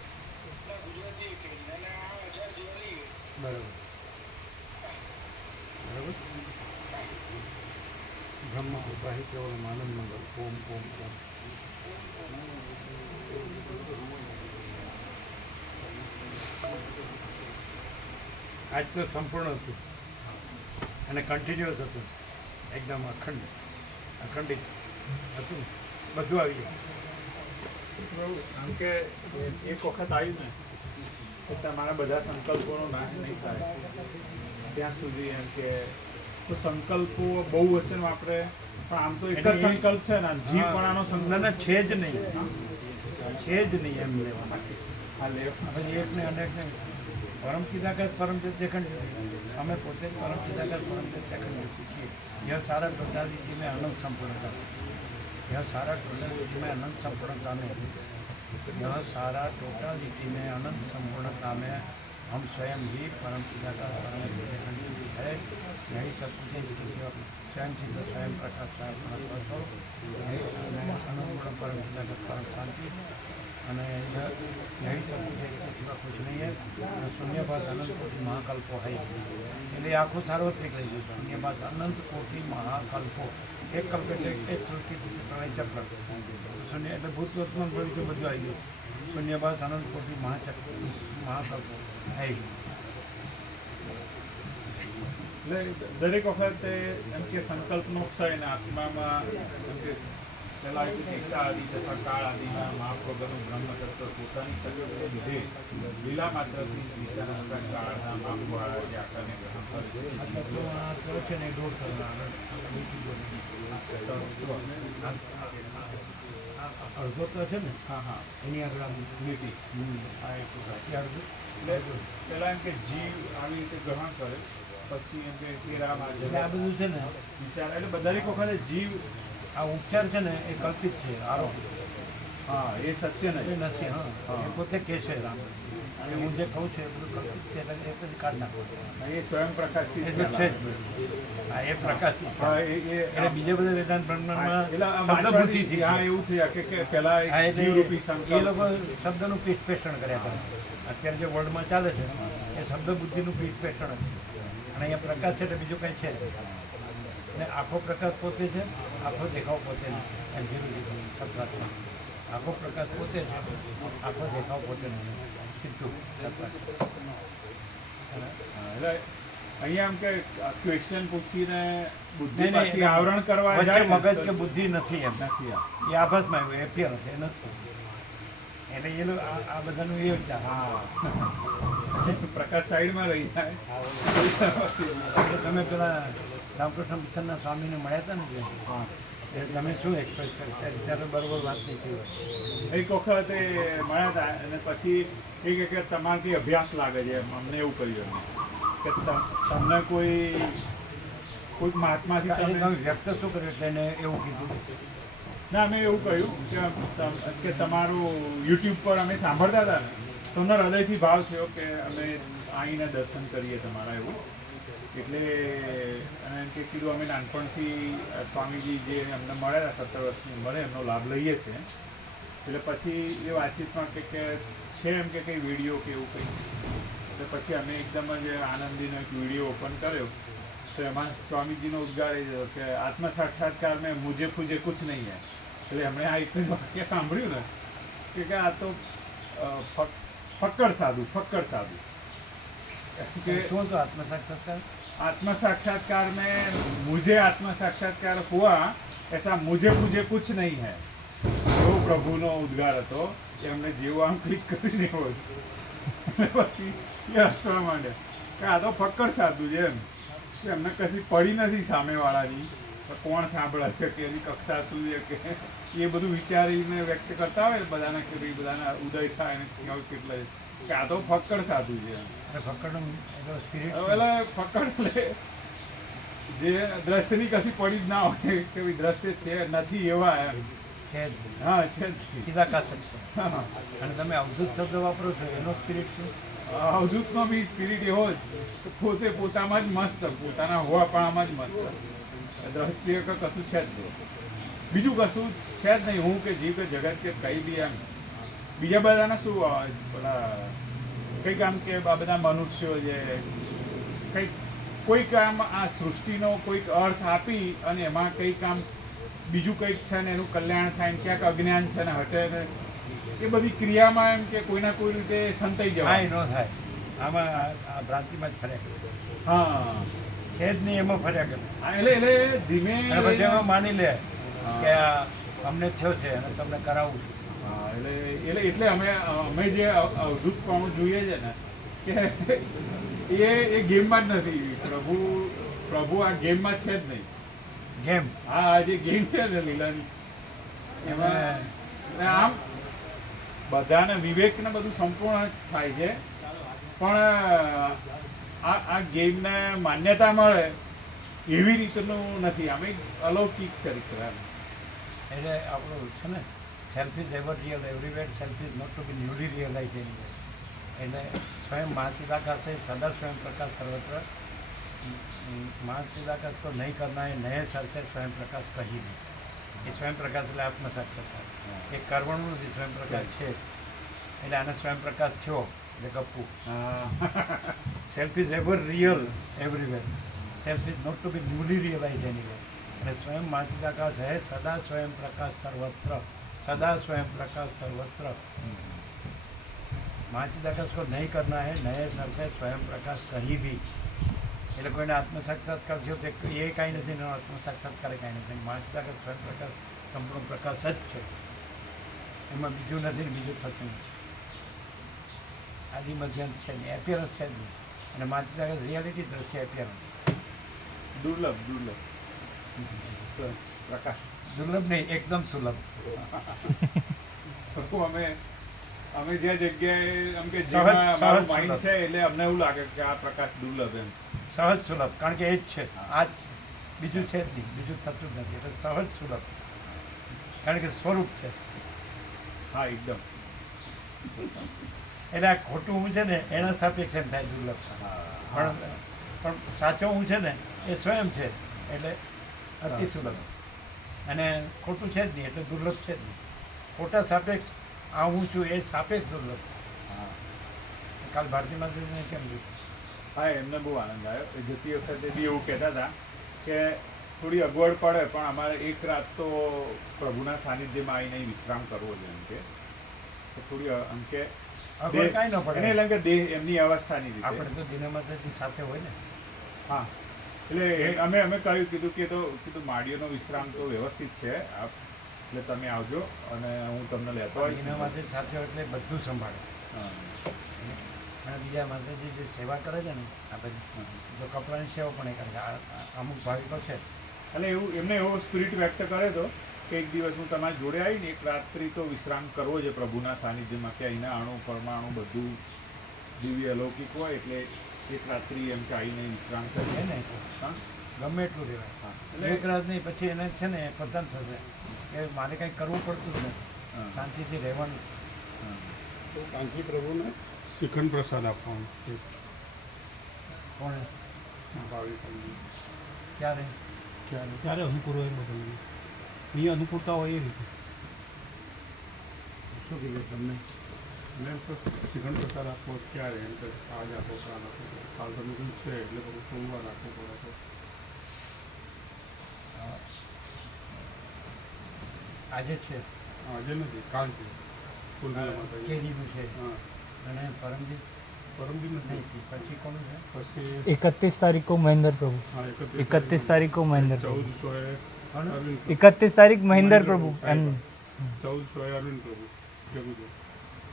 બરાબર બરાબર બ્રહ્મ કૃપા હે કેવલ આનંદ મંગલ ઓમ ઓમ ઓમ આજ તો સંપૂર્ણ હતું અને કન્ટિન્યુઅસ હતું એકદમ અખંડિત હતું બધું આવી ગયું આમ કે એક વખત આવ્યું ને તો તમારા બધા સંકલ્પોનો નાશ નહીં થાય ત્યાં સુધી એમ કે તો સંકલ્પો બહુ વચન વાપરે પણ આમ તો એક જ સંકલ્પ છે ને જીવપણાનો ના ના છે જ નહીં એમ લેવાના આ લે હવે એકને અનેકને પરમ ચિદાકર પરમ સેકન્ડ અમે પોતે પરમ ચિદાકર પરમ સેકન્ડ છીએ यह सारा टोटालिटी में अनंत संपूर्णता यह सारा टोटालिटी में अनंत संपूर्णता में यह सारा टोटालिटी में अनंत संपूर्णता में हम स्वयं ही परम चिदाकर परम सेकंड है यही सब कुछ स्वयं सिद्ध स्वयं प्रकाश स्वयं स्वरूप यही अनंत परम चिदाकर परम शांति અને यही सब कुछ है इसके सिवा कुछ नहीं है शून्यवाद अनंत कोटि महाकल्पो है એટલે આખું સાર્વત્રિક લઈ ગયું શૂન્યવાદ અનંત કોટિ મહાકલ્પો એક કલ્પ એટલે એક સૃષ્ટિ પ્રણય ચક્ર શૂન્ય એટલે ભૂતવર્તમાન ભવિષ્ય બધું આવી ગયું શૂન્યવાદ અનંત કોટિ મહાકલ્પો है એટલે દરેક વખતે એમ કે સંકલ્પનો ક્ષય ને આત્મામાં એમ કે પહેલાં દીક્ષા આદિ તથા કાળ આદિના મહાપ્રભુનું બ્રહ્મતત્વ પોતાની સગવડને લીધે લીલા માત્રથી દિશાના કાળના માપવાળા જે આકારને ગ્રહણ કરે છે ને 1.5 કરોડ અડધો તો છે ને હા હા એની આગળ લીટી આ એક અડધું એટલે પહેલાં એમ કે જીવ આવી રીતે ગ્રહણ કરે પછી એમ કે રામ એટલે આ બધું છે ને વિચાર એટલે દરેક વખતે જીવ આ ઉપચાર છે ને એ કલ્પિત છે આરોપ હા એ સત્ય એ નથી નથી હા એ પોતે કહે છે રામ અને હું જે કહું છું એ બધું કલ્પિત છે એટલે એ પછી કાઢ નાખો એ સ્વયં પ્રકાશથી એ તો છે જ હા એ પ્રકાશથી છે. હા એ એટલે બીજા બધા વેદાંત બ્રહ્માંડમાં એટલે આ શબ્દબુદ્ધિથી હા એવું થયા કે પહેલા હા, એક એટલે જીવરૂપી એ સંકલ્પ લોકો શબ્દનું પીઠપેષણ કર્યા કરે અત્યારે જે વર્લ્ડમાં ચાલે છે એ શબ્દ બુદ્ધિનું પીઠપેષણ જ છે અને અહીંયા પ્રકાશ છે એટલે બીજું કંઈ છે જ નહીં. અને આખો પ્રકાશ પોતે છે આખો દેખાવ પોતે નથી એમ જીરું જીરું સત્રાત્મા આખો પ્રકાશ પોતે છે આખો દેખાવ પોતે નથી સીધું સત્રાત્મા એટલે અહીંયા આમ કે ક્વેશ્ચન પૂછીને બુદ્ધિ નહીં, નહીં, પાછી આવરણ કરવા વચ્ચે જાય ને મગજ તો કે બુદ્ધિ નથી એમ નથી આ. એ આભાસમાં આવ્યું એપિયર છે એ નથી એટલે એ લોકો આ બધાનું એ વિચાર હા પ્રકાશ સાઈડમાં રહી જાય એટલે તમે પેલા રામકૃષ્ણ મિશનના સ્વામીને મળ્યા હતા ને જે હા એટલે તમે શું એક્સપ્રેસ કરતા ત્યારે બરોબર વાત નહીં થઈ હોય એક વખત એ મળ્યા હતા અને પછી એ કહે કે તમારે કંઈ અભ્યાસ લાગે છે એમ અમને એવું કહ્યું એમ કે તમને કોઈ મહાત્માથી એટલે તમે તમે વ્યક્ત શું કર્યું એટલે એને એવું કીધું ના અમે એવું કહ્યું કે તમારું યુટ્યુબ પર અમે સાંભળતા હતા ને તમને હૃદયથી ભાવ થયો કે અમે આવીને દર્શન કરીએ તમારા એવું એટલે અને એમ કે કીધું અમે નાનપણથી સ્વામીજી જે અમને મળેલા 17 વર્ષની ઉંમરે એમનો લાભ લઈએ છીએ એટલે પછી એ વાતચીતમાં કે છે એમ કે કંઈ વિડીયો કે એવું કંઈ એટલે પછી અમે એકદમ જ આનંદીનો એક વિડીયો ઓપન કર્યો તો એમાં સ્વામીજીનો ઉદ્ગાર એ જ હતો કે આત્મ સાક્ષાત્કાર મેં મુझे ફુજે કુછ નહીં હે એટલે એમણે આ એક જ વાક્ય સાંભળ્યું ને કે આ તો ફક્કડ સાધુ કે શું તો આત્મ સાક્ષાત્કાર आत्म साक्षात्कार में मुझे आत्म साक्षात्कार हुआ ऐसा मुझे मुझे कुछ नहीं है એવો પ્રભુનો ઉદ્ગાર હતો કે એમને જેવું આમ ક્લિક કરીને હોય પછી એ હસવા માંડે કે આ તો ફક્કડ સાધુ છે એમ કે એમને કશી પડી નથી સામેવાળાની કોણ સાંભળે છે કે એની કક્ષા શું છે કે એ બધું વિચારીને વ્યક્ત કરતા હોય બધાને કે ભાઈ બધાના ઉદય થાય ને કેટલા કે આ તો ફક્કડ સાધુ છે ફક્કડનું સ્પિરિટ એટલે ફક્કડ એટલે જે દ્રશ્યની કશી પડી જ ના હોય કે ભાઈ દ્રશ્ય છે નથી એવા એમ છે જ હા છે જ. ચિદાકાશ જ છે. હા. અને તમે અવધૂત શબ્દ વાપરો છો એનો સ્પિરિટ શું? અવધૂતનો બી સ્પિરિટ એવો જ કે પોતે પોતામાં જ મસ્ત પોતાના હોવાપણામાં જ મસ્ત દ્રશ્ય કે કશું છે જ નહીં બીજું કશું છે જ નહીં હું કે જીવ કે જગત કે કંઈ બી એમ બીજા બધાના શું પેલા કંઈક આમ કે આ બધા મનુષ્યો છે કંઈક કોઈક આમ આ સૃષ્ટિનો કોઈક અર્થ આપી અને એમાં કંઈક આમ બીજુું કંઈક છે ને એનું કલ્યાણ થાય ને ક્યાંક અજ્ઞાન છે ને હટે ને એ બધી ક્રિયામાં એમ કે કોઈના કોઈ રીતે સંતાઈ હા જવાય એ ન થાય આમાં આ ભ્રાંતિમાં જ ફર્યા કરે હા છે જ નહીં એમાં ફર્યા કરે હા, એટલે ધીમે અને પછી એમાં માની લે હા. કે આ અમને થયો છે અને તમને કરાવું છું. હા, એટલે અમે જે અવધૂતપણું જોઈએ છે ને કે એ ગેમમાં જ નથી પ્રભુ આ ગેમમાં છે જ નહીં ગેમ આ જે ગેમ છે ને લીલાની એમાં અને આમ બધાને વિવેક ને બધું સંપૂર્ણ થાય છે પણ આ ગેમને માન્યતા મળે એવી રીતનું નથી આમ એક અલૌકિક ચરિત્ર એમ એટલે આપણું છે ને self is ever real everywhere self is not to be newly realise any એટલે સ્વયં महाचिदाकाश है सदा स्वयं प्रकाश सर्वत्र महाचिदाकाश को नहीं करना है नए सर से स्वयं प्रकाश कहीं नहीं એ સ્વયં પ્રકાશ એટલે આત્મ સાક્ષાત્કાર એ કરવાનું નથી સ્વયં પ્રકાશ છે એટલે આને સ્વયં પ્રકાશ થયો એટલે ગપ્પુ self is ever real everywhere self is not to be newly realise anywhere અને स्वयं महाचिदाकाश है सदा स्वयं प्रकाश सर्वत्र सदा स्वयं प्रकाश सर्वत्र महाचिदाकाश को नहीं करना है नए सर से स्वयं प्रकाश कहीं भी એટલે કોઈને આત્મ સાક્ષાત્કાર થયો તો એ કાંઈ નથી એનો આત્મ સાક્ષાત્કાર કાંઈ નથી महाचिदाकाश સ્વયં પ્રકાશ સંપૂર્ણ પ્રકાશ જ છે એમાં બીજું નથી ને બીજું થતું નથી આદિ મધ્યાંત છે ને એપિયરન્સ છે જ નહીં અને महाचिदाकाश રિયાલિટી દ્રશ્ય એપિયરન્સ દુર્લભ પ્રકાશ દુર્લભ નહીં એકદમ સુલભ પ્રભુ અમે જે જગ્યાએ આમ કે સહજ અમારું માઇન્ડ સુલભ. છે એટલે અમને એવું લાગે કે આ પ્રકાશ દુર્લભ એમ સહજ સુલભ કારણ કે એ જ છે આ જ બીજું છે જ નહીં બીજું થતું જ નથી એટલે સહજ સુલભ કારણ કે સ્વરૂપ છે હા એકદમ એટલે આ ખોટું હું છે ને એના સાપેક્ષ એમ થાય દુર્લભ પણ સાચો હું છે ને એ સ્વયં છે એટલે અતિ સુલભ અને ખોટું છે જ નહીં એટલે દુર્લભ છે જ નહીં ખોટા સાપેક્ષ આ હું છું એ સાપેક્ષ દુર્લભ હા કાલ ભારતી માતાજીને કેમ જોયું હા એમને બહુ આનંદ આવ્યો એ જતી વખતે બી એવું કહેતા હતા કે થોડી અગવડ પડે પણ અમારે એક રાત તો પ્રભુના સાનિધ્યમાં આવીને વિશ્રામ કરવો છે એમ કે થોડી આમ કે અગવડ કાંઈ ન પડે. એને એટલે કે દેહ એમની અવસ્થાની રીતે આપણે તો દિને માતાજી સાથે હોય ને હા એટલે અમે કહ્યું કીધું માળીઓનો વિશ્રામ તો વ્યવસ્થિત છે એટલે તમે આવજો અને હું તમને લેતો આવીશ. દિને માતાજી સાથે હોય એટલે બધું સંભાળે હા. અને બીજા માતાજી જે સેવા કરે છે ને આપણે તો કપડાની સેવા પણ એ કરે છે અમુક ભાવિકો છે એટલે એવું એમને એવો સ્પિરિટ વ્યક્ત કરે તો કે એક દિવસ હું તમારી જોડે આવીને એક રાત્રિ તો વિશ્રામ કરવો છે પ્રભુના સાનિધ્યમાં કે અહીંના અણુ પરમાણુ બધું દિવ્ય અલૌકિક હોય એટલે એક રાત્રિ એમ કે આવીને વિશ્રામ છે કરીએ ને હા ગમે એટલું રહેવાય હા એટલે એક રાત નહીં પછી એને છે ને પતન થશે કે મારે કંઈ કરવું પડતું જ નથી હા. શાંતિથી રહેવાનું હા. તો કાંકી પ્રભુને શ્રીખંડ પ્રસાદ આપવાનો છે કોણે ભાવિકોને. ક્યારે ત્યારે અનુકૂળ હોય બદલવું અહીં અનુકૂળતા હોય એ રીતે શું કીધું તમને? અને એમ તો શ્રીખંડ પ્રસાદ આપવો ક્યારે એમ કે આજ આપો કાલ આપો કાલ તમે કીધું છે એટલે બધું સોમવાર આપવો પડે તો આજે છે આજે નથી કાલ છે પૂર્ણિમા માતાજી. કેરીનું છે હા અને પરમજી પરમદિન નથી નહીં પછી કોનું છે? પછી 31 तारीख को महेंद्र प्रभु હા 31 तारीख को महेंद्र प्रभु 1400 અરવિંદ પ્રભુ. 31 तारीख महेंद्र प्रभु एम 1400 અરવિંદ પ્રભુ જગુજો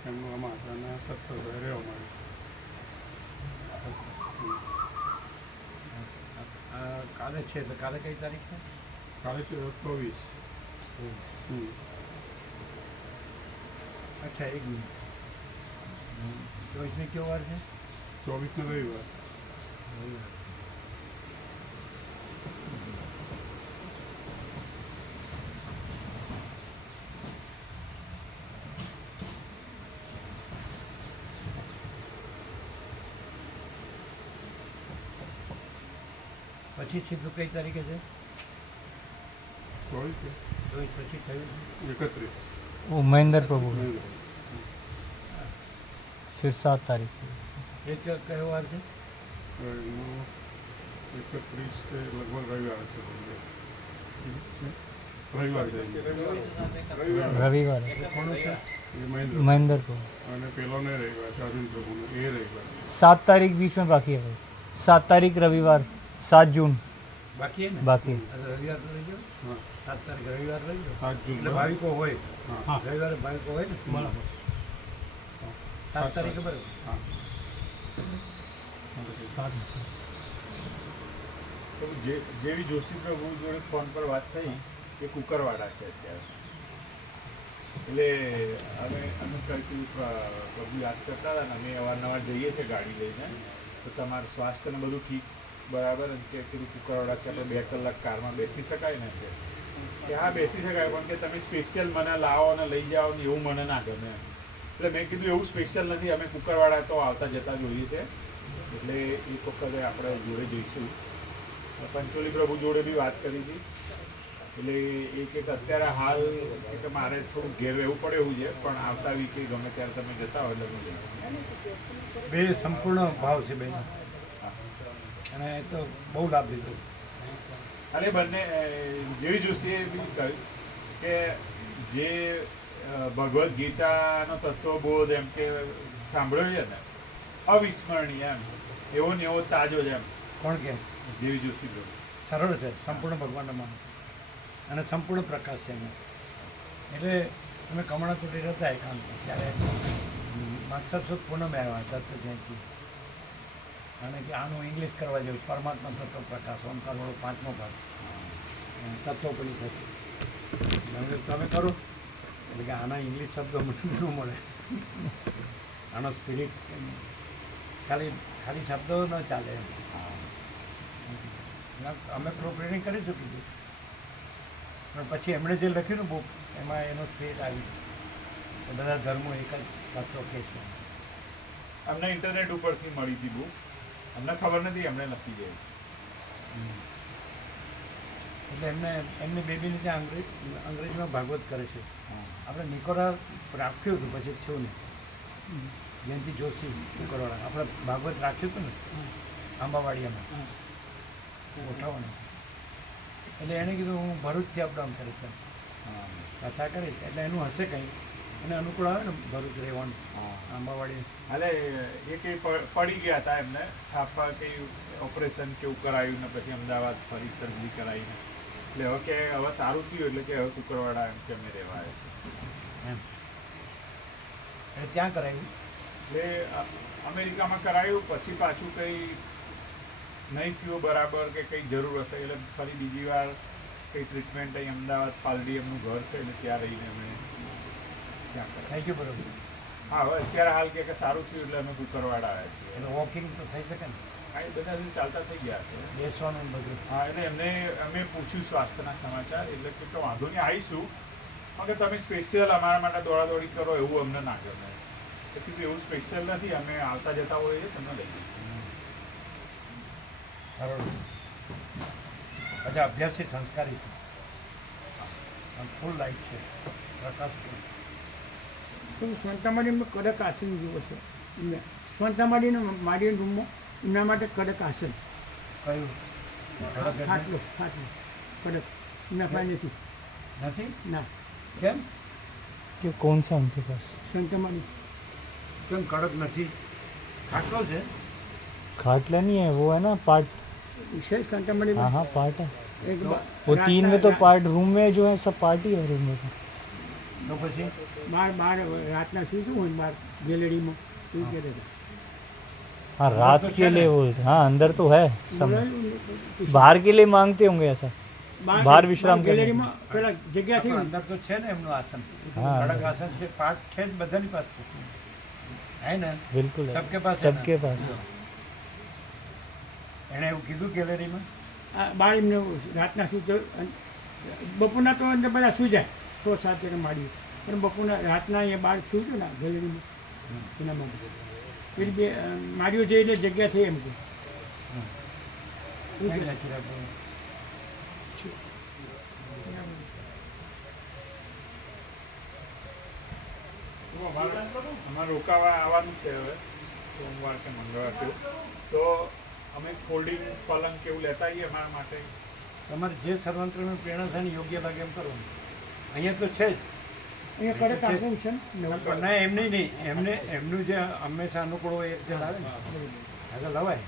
એમનું આમાં હતા અને 1700 રહેવા માંડ્યું. કાલે છે તો કાલે કઈ તારીખ છે? કાલે છે 24. અચ્છા એક મિનિટ 24 કયો વાર છે? 24 ને રવિવાર. પછી સીધું કઈ તારીખે છે? 24 છે. 24 પછી થયું છે? 31. वो महेंद्र प्रभु फिर 7 तारीख को એક કયો વાર છે? એનું 31 છે લગભગ રવિવાર છે રવિવાર છે रविवार એ કોનું છે? એ મહેન્દ્ર महेंद्र प्रभु અને પેલો ને રવિવાર છે અરવિંદ પ્રભુનો એ રવિવાર 7 तारीख बीच में बाकी है भाई 7 तारीख रविवार 7 जून બાકી હે ને? बाकी है। એટલે રવિવાર તો લઈ જાઓ. હા 7 તારીખ રવિવાર લઈ જાઓ. 7 જૂન એટલે ભાવિકો હોય હા રવિવારે ભાવિકો હોય ને बराबर 7 તારીખે બરાબર. હા જેવી જોશી પ્રભુ જોડે ફોન પર વાત થઈ એ કુકરવાડા છે અત્યારે. એટલે અમે કંઈક પ્રભુ યાદ કરતા હતા ને અમે અવારનવાર જઈએ છીએ ગાડી લઈને તો તમારું સ્વાસ્થ્ય ને બધું ઠીક બરાબર અને કે પેલું કુકરવાડા છે આપણે 2 કલાક કારમાં બેસી શકાય ને કે હા બેસી શકાય પણ કે તમે સ્પેશિયલ મને લાવો અને લઈ જાઓ ને એવું મને ના ગમે એમ. એટલે મેં કીધું એવું સ્પેશિયલ નથી અમે કુકરવાડા તો આવતા જતા જોઈએ છે એટલે એક વખતે આપણે જોડે જઈશું. પંચોલી પ્રભુ જોડે બી વાત કરી હતી એટલે એ કે અત્યારે હાલ કે મારે થોડું ઘેર રહેવું પડે એવું છે પણ આવતા વીકે ગમે ત્યારે તમે જતા હોય એટલે હું બે સંપૂર્ણ ભાવ છે બેનો અને એ તો બહુ લાભ લીધો. અને બંને જેવી જોશીએ બી કહ્યું કે જે ભગવદ્ ગીતાનો તત્વબોધ એમ કે સાંભળ્યો છે ને અવિસ્મરણીય એમ એવો ને એવો તાજો છે એમ કોણ કે જેવી જોશી પ્રભુ. સરળ છે સંપૂર્ણ ભગવાનના માનો અને સંપૂર્ણ પ્રકાશ છે એમાં. એટલે અમે કમળાકોટી રહેતા એકાંત ત્યારે માસ્ટર સુદ પૂનમે આવ્યા દત્ત જયંતિ અને કે આનું ઇંગ્લિશ કરવા જેવું પરમાત્મા તત્વ પ્રકાશ ઓમકારવાળો 5મો ભાગ તત્વોપનિષદ તમે કરો એટલે કે આના ઇંગ્લિશ શબ્દો મને ન મળે આનો સ્પિરિટ ખાલી શબ્દો ન ચાલે એમ. અમે પ્રોપ્રેરિંગ કરી ચૂકી પણ પછી એમણે જે લખ્યું ને બુક એમાં એનો સ્પિરિટ આવી એ બધા ધર્મો એક જ તત્વ કે છે. અમને ઇન્ટરનેટ ઉપરથી મળી હતી બુક અમને ખબર નથી એમણે લખી જાય. એટલે એમની બેબીને ત્યાં અંગ્રેજીમાં ભાગવત કરે છે. આપણે નિકોરા રાખ્યું હતું પછી થયું નહીં જયંતિ જોશી નિકોરાવાળા આપણે ભાગવત રાખ્યું હતું ને આંબાવાડિયામાં ગોઠવવાનું એટલે એણે કીધું હું ભરૂચથી અપડાઉન કરીશ કથા કરીશ એટલે એનું હશે કંઈ એને અનુકૂળ આવે ને ભરૂચ રહેવાનું આંબાવાડી. એટલે એ કંઈ પડી ગયા હતા એમને થાપા કંઈ ઓપરેશન કેવું કરાયું ને પછી અમદાવાદ ફરી સર્જરી કરાવીને એટલે હવે કે હવે સારું થયું એટલે કે હવે કુકરવાડા એમ કે અમે રહેવા એમ એટલે ત્યાં કરાવ્યું. એટલે અમેરિકામાં કરાયું પછી પાછું કંઈ નહીં થયું બરાબર કે કંઈ જરૂર હશે એટલે ફરી બીજી વાર કંઈ ટ્રીટમેન્ટ અહીં અમદાવાદ પાલડી એમનું ઘર છે એટલે ત્યાં રહીને અમે ત્યાં કરાયું. થઈ ગયું બરોબર. હા હવે અત્યારે હાલ કે સારું થયું એટલે અમે કુકરવાડા આવ્યા છીએ. એટલે વોકિંગ તો થઈ શકે ને હા એ બધા હજુ ચાલતા થઈ ગયા છે. બેસવાનું ને બધું. હા એટલે અમે પૂછ્યું સ્વાસ્થ્યના સમાચાર એટલે કે વાંધો નહીં આવીશું પણ કે તમે સ્પેશિયલ અમારા માટે દોડાદોડી કરો એવું અમને ના ગમે. પછી બી એવું સ્પેશિયલ નથી, અમે આવતા જતા હોઈએ તમને લઈ જઈએ. સરળ બધા અભ્યાસી સંસ્કારી છે અને ફૂલ લાઈટ છે પ્રકાશ છે. તો શાંતામાડીમાં કડક આસન જેવો છે એમને શાંતામાડીનો માડીના રૂમમાં એમના માટે કડક આસન કયું ખાટલો કડક એમના પાસે નથી નથી ના કેમ कि कौन सा उनके पास શાંતામાડી કેમ કડક નથી? ખાટલો છે खाटला नहीं है, वो है ना पार्ट. છે શાંતામાડી हाँ हाँ पार्ट है. એક वो 3 में तो पार्ट, रूम में जो है सब पार्ट ही है रूम में तो. તો પછી બાર રાતના શું હોય બહાર ગેલેરીમાં એવું કહેતા હતા. हाँ रात के लिए वो, हाँ अंदर तो है सब, बाहर के लिए मांगते होंगे ऐसा. બહાર વિશ્રામ કરે. ગેલેરીમાં પેલા જગ્યા થઈ અંદર તો છે ને એમનું આસન, હા. કડક આસન છે, પાઠ છે જ બધાની પાસે હે ને, बिल्कुल है, सबके पास है ना? सबके पास. એણે એવું કીધું ગેલેરીમાં બહાર એમને રાતના શું થયું બપોરના તો અંદર બધા સુઈ જાય 6-7 જણા માડી પણ બપોરના રાતના અહીંયા બહાર સુઈ ગયું ને ગેલેરીમાં એના માટે પેલી બે માડીઓ છે એટલે જગ્યા થઈ એમ કે કઈ લખી રાખવું? અમારે રોકાવા આવવાનું છે હવે સોમવાર કે મંગળવાર કેવું, તો અમે ફોલ્ડિંગ પલંગ કેવું લેતા આવીએ અમારા માટે. તમારે જે સર્વાંતરનું પ્રેરણા થાય ને યોગ્ય લાગે એમ કરો. અહીંયા તો છે જ અહીંયા કડક આસન છે ને પણ ના એમની નહીં, એમનું જે હંમેશા અનુકૂળ હોય એ જે લાવે ને હા તો લવાય.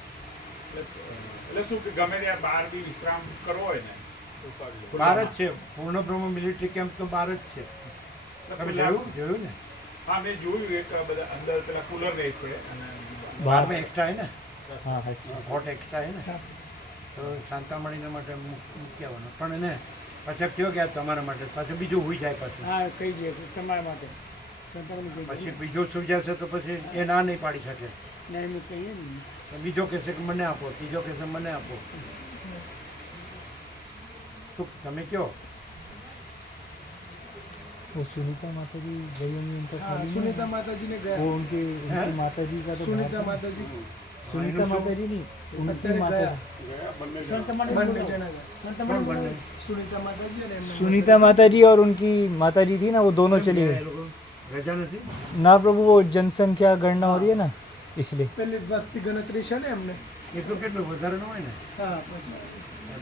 એટલે શું કે ગમે ત્યાં બહાર બી વિશ્રામ કરવો હોય ને તો બહાર જ છે, પૂર્ણ બ્રહ્મ મિલિટરી કેમ્પ તો બહાર જ છે. તમે જોયું ને હા મેં જોયું એક બધા અંદર પેલા કુલર રહે છે અને બહારમાં એક્સ્ટ્રા હે ને, हाँ है. હોટ એક્સ્ટ્રા હે ને, તો શાંતામણીના માટે મૂકી આવવાનું. પણ એને પછી કયો કે આ તમારા માટે, પાછું બીજું હોઈ જાય પાછું, હા કહી દે તમારા માટે શાંતામાડી કહી પછી દે બીજું સુઈ જશે તો પછી એ ના નહીં પાડી શકે. ને એમ કહીએ ને તો બીજો કહેશે કે મને આપો, ત્રીજો કહેશે મને આપો. શું તમે કયો? वो सुनीता माता जी गई होंगी उनका खाली नहीं सुनीता है? माता जी ने गया वो उनकी माता जी का तो सुनीता बाहर माता जी था. सुनीता माता जी नहीं, उनकी અત્યારે माता. ગયા. શાંતામાડી બંને બોલો. જણા ગયા. શાંતામાડી બોલો. सुनीता माता जी અને એમના सुनीता माता जी और उनकी माता जी थी ना, वो दोनों चली એ गई. લોકો રજા નથી? ना प्रभु, वो जनसंख्या गणना हो रही है ना, इसलिए. પેલી વસ્તી ગણતરી છે ને એમને એ તો કેટલું વધારે ન હોય ને, હા પછી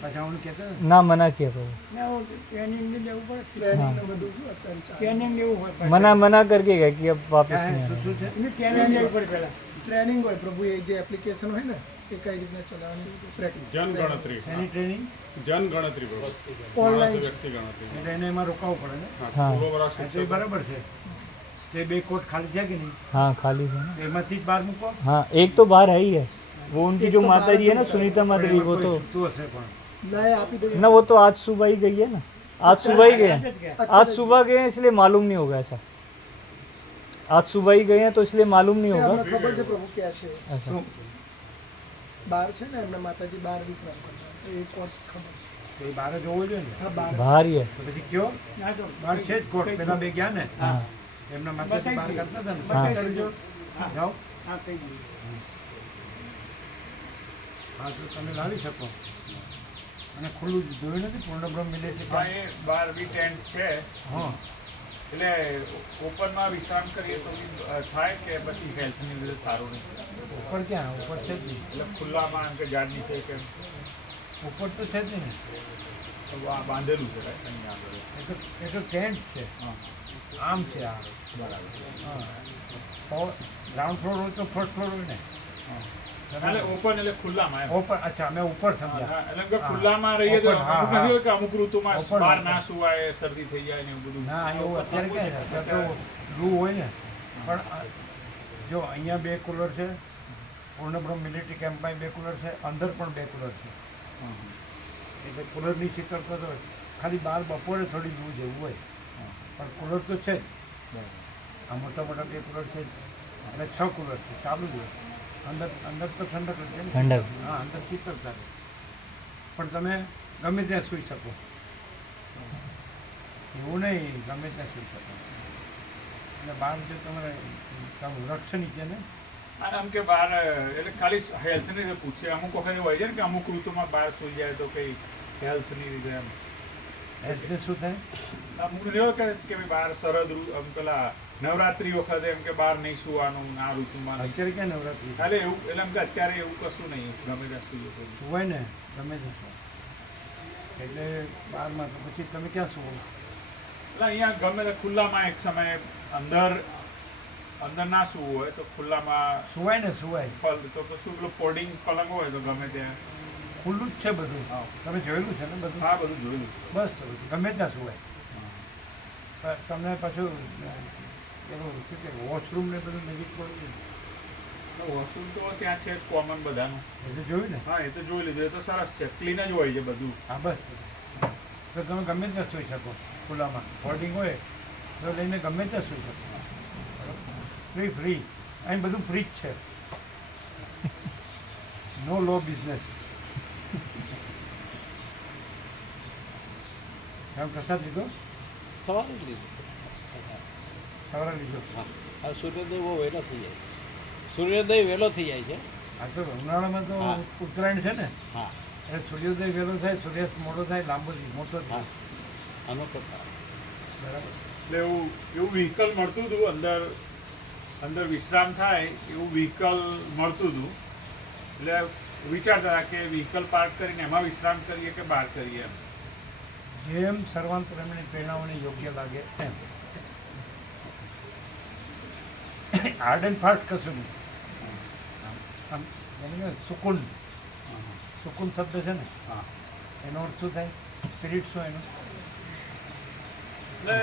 પાછા હું કહેતો ને ना मना किया प्रभु, ને આવું ટ્રેનિંગ ને જવું પડે પ્લાનિંગ ને બધું શું અત્યારે ચાલે ટ્રેનિંગ એવું હોય પાછું. मना કરके गए कि अब वापस ક્યાં नहीं હે? आना. શું છે? એની ટ્રેનિંગ લેવી પડે પહેલા ટ્રેનિંગ હોય પ્રભુ એ જે એપ્લિકેશન હોય ને એ કઈ રીતના ચલાવવાની પ્રેક્ટિસ જનગણતરી એની ટ્રેનિંગ જનગણતરી ઓનલાઈન વ્યક્તિ ગણતરી એટલે એને એમાં રોકાવું પડે ને. હા. પૂર્વ હા, તો એ બરાબર છે. તે 2 કોટ ખાલી છે કે નહીં, हाँ खाली है ना. તો એમાંથી જ બહાર મૂકો. हाँ एक तो बाहर है ही है, वो उनकी जो माता जी है ना सुनीता माता जी, वो तो તું હશે પણ લાય આપી દે ना, वो तो आज सुबह ही गई है ना, आज सुबह ही गए हैं. आज सुबह गए हैं इसलिए मालूम नहीं होगा ऐसा. आज सुबह ही गए हैं तो इसलिए मालूम नहीं અમને होगा ખબર છે પ્રભુ ક્યાં છે ऐसा. બહાર છે ને એમના માતાજી બહાર વિશ્રામ કરતા તો એ કોટ ખબર તો એ બહાર જ હોવો જોઈએ ને. હા બહાર बाहर ही है. તો પછી કયો ના તો બહાર છે જ કોટ. પેલા બે ગયા ને, हाँ એમના માતાજી બહાર કરતા હતા ને, હા. પછી કરજો. જાઓ. હા કહી દઈએ હા તો તમે લાવી શકો. અને ખુલ્લું જોયું નથી પૂર્ણ બ્રહ્મ મિલિટરી હા કેમ્પ? એ બહાર બી ટેન્ટ છે હા એટલે ઓપનમાં વિશ્રામ કરીએ તો બી થાય કે પછી હેલ્થની રીતે સારું નહીં, ઉપર ક્યાં? ઉપર છે જ નહીં. એટલે ખુલ્લામાં આમ કે ઝાડ નીચે કે ઉપર તો છે જ નહીં ને. બાંધેલું છે અહીંયા આગળ. એ તો ટેન્ટ છે, હા આમ છે આ. બરાબર. હા ગ્રાઉન્ડ ફ્લોર હોય તો ફર્સ્ટ ફ્લોર હોય ને. એટલે ઓપન એટલે ખુલ્લામાં એમ. ઉપર, અચ્છા અમે ઉપર સમજ્યા. હા, એટલે કે ખુલ્લામાં રહીએ તો ઓપન, હા, અમુક હા. નથી હોય કે અમુક ઋતુમાં ઓપન, બહાર ઓપન. ના સુવાય, શરદી થઈ જાય ને એવું બધું. ના એવું અત્યારે ક્યાં છે? અત્યારે તો રૂ હોય ને. પણ જો અહીંયા 2 કુલર છે, પૂર્ણબ્રહ્મ મિલિટરી કેમ્પમાં 2 કુલર છે, અંદર પણ 2 કુલર છે. એટલે કુલરની શીતળતા તો ખાલી બહાર બપોરે થોડી રૂ જેવું હોય, પણ કુલર તો છે જ. આ મોટા મોટા 2 કુલર છે જ. એટલે 6 કુલર છે, ચાલુ જ હોય. અંદર તો ઠંડક જ છે ને. ઠંડક. હા અંદર શીતળતા છે. પણ તમે ગમે ત્યાં સૂઈ શકો, એવું નહીં ગમે ત્યાં સૂઈ શકો. એટલે બહાર જો તમારે વૃક્ષ નીચે ને અને આમ કે બહાર એટલે ખાલી હેલ્થની રીતે પૂછે. અમુક વખત એવું હોય છે ને કે અમુક ઋતુમાં બહાર સૂઈ જાય તો કંઈ હેલ્થની રીતે એમ એટલે શું થાય? અમુક એવો કે ભાઈ બહાર શરદ આમ પેલા નવરાત્રી વખતે એમ કે બહાર નહીં સુવાનું આ ઋતુમાં નહીં. અત્યારે ક્યાં નવરાત્રી ખાલી એવું એટલે એમ કે અત્યારે એવું કશું નહીં, ગમે ત્યાં સુઈએ તો. સુવાય ને ગમે તે સુવાય. એટલે બારમાં તો પછી તમે ક્યાં સુવો? એટલે અહીંયા ગમે તે ખુલ્લામાં એક સમયે અંદર ના સૂવું હોય તો ખુલ્લામાં સુવાય ને સુવાય. તો શું પેલું ફોલ્ડિંગ પલંગ હોય તો ગમે ત્યાં. ખુલ્લું જ છે બધું. હા. તમે જોયેલું છે ને બધું? હા, બધું જોયેલું. બસ ગમે ત્યાં સુવાય. પણ તમને પાછું પેલું શું કે વોશરૂમ ને બધું નજીક પડે વોશરૂમ તો ત્યાં છે કોમન બધાનું. એ તો જોયું ને? હા, એ તો જોઈ લીધું. એ તો સરસ છે, ક્લીન જ હોય છે બધું. હા બસ. તો તમે ગમે ત્યાં સૂઈ શકો ખુલ્લામાં. હોર્ડિંગ હોય તો લઈને ગમે ત્યાં સૂઈ શકો. ફ્રી અહીં બધું ફ્રી જ છે. નો લો બિઝનેસ. એમ પ્રસાદ લીધો? સવારે જ લીધું. સવારે લીધો. આ સૂર્યોદય બહુ વહેલો થઈ જાય. સૂર્યોદય વહેલો થઈ જાય છે. આ તો ઉનાળામાં તો હા. ઉત્તરાયણ છે ને, હા, એટલે સૂર્યોદય વહેલો થાય, સૂર્યાસ્ત મોડો થાય, લાંબો મોટો હા, થાય. આનો કરતા બરાબર. એટલે એવું વ્હીકલ મળતું હતું અંદર વિશ્રામ થાય એવું વ્હીકલ મળતું હતું. એટલે વિચારતા હતા કે વ્હીકલ પાર્ક કરીને એમાં વિશ્રામ કરીએ કે બહાર કરીએ એમ. જેમ સર્વાંતરમણી પ્રેરણાઓને યોગ્ય લાગે એમ. હાર્ડ એન્ડ ફાસ્ટ કશું નહીં. આમ એને કે સુકૂન શબ્દ છે ને, હા. એનો અર્થ શું થાય? સ્પિરિટ શું એનું? એટલે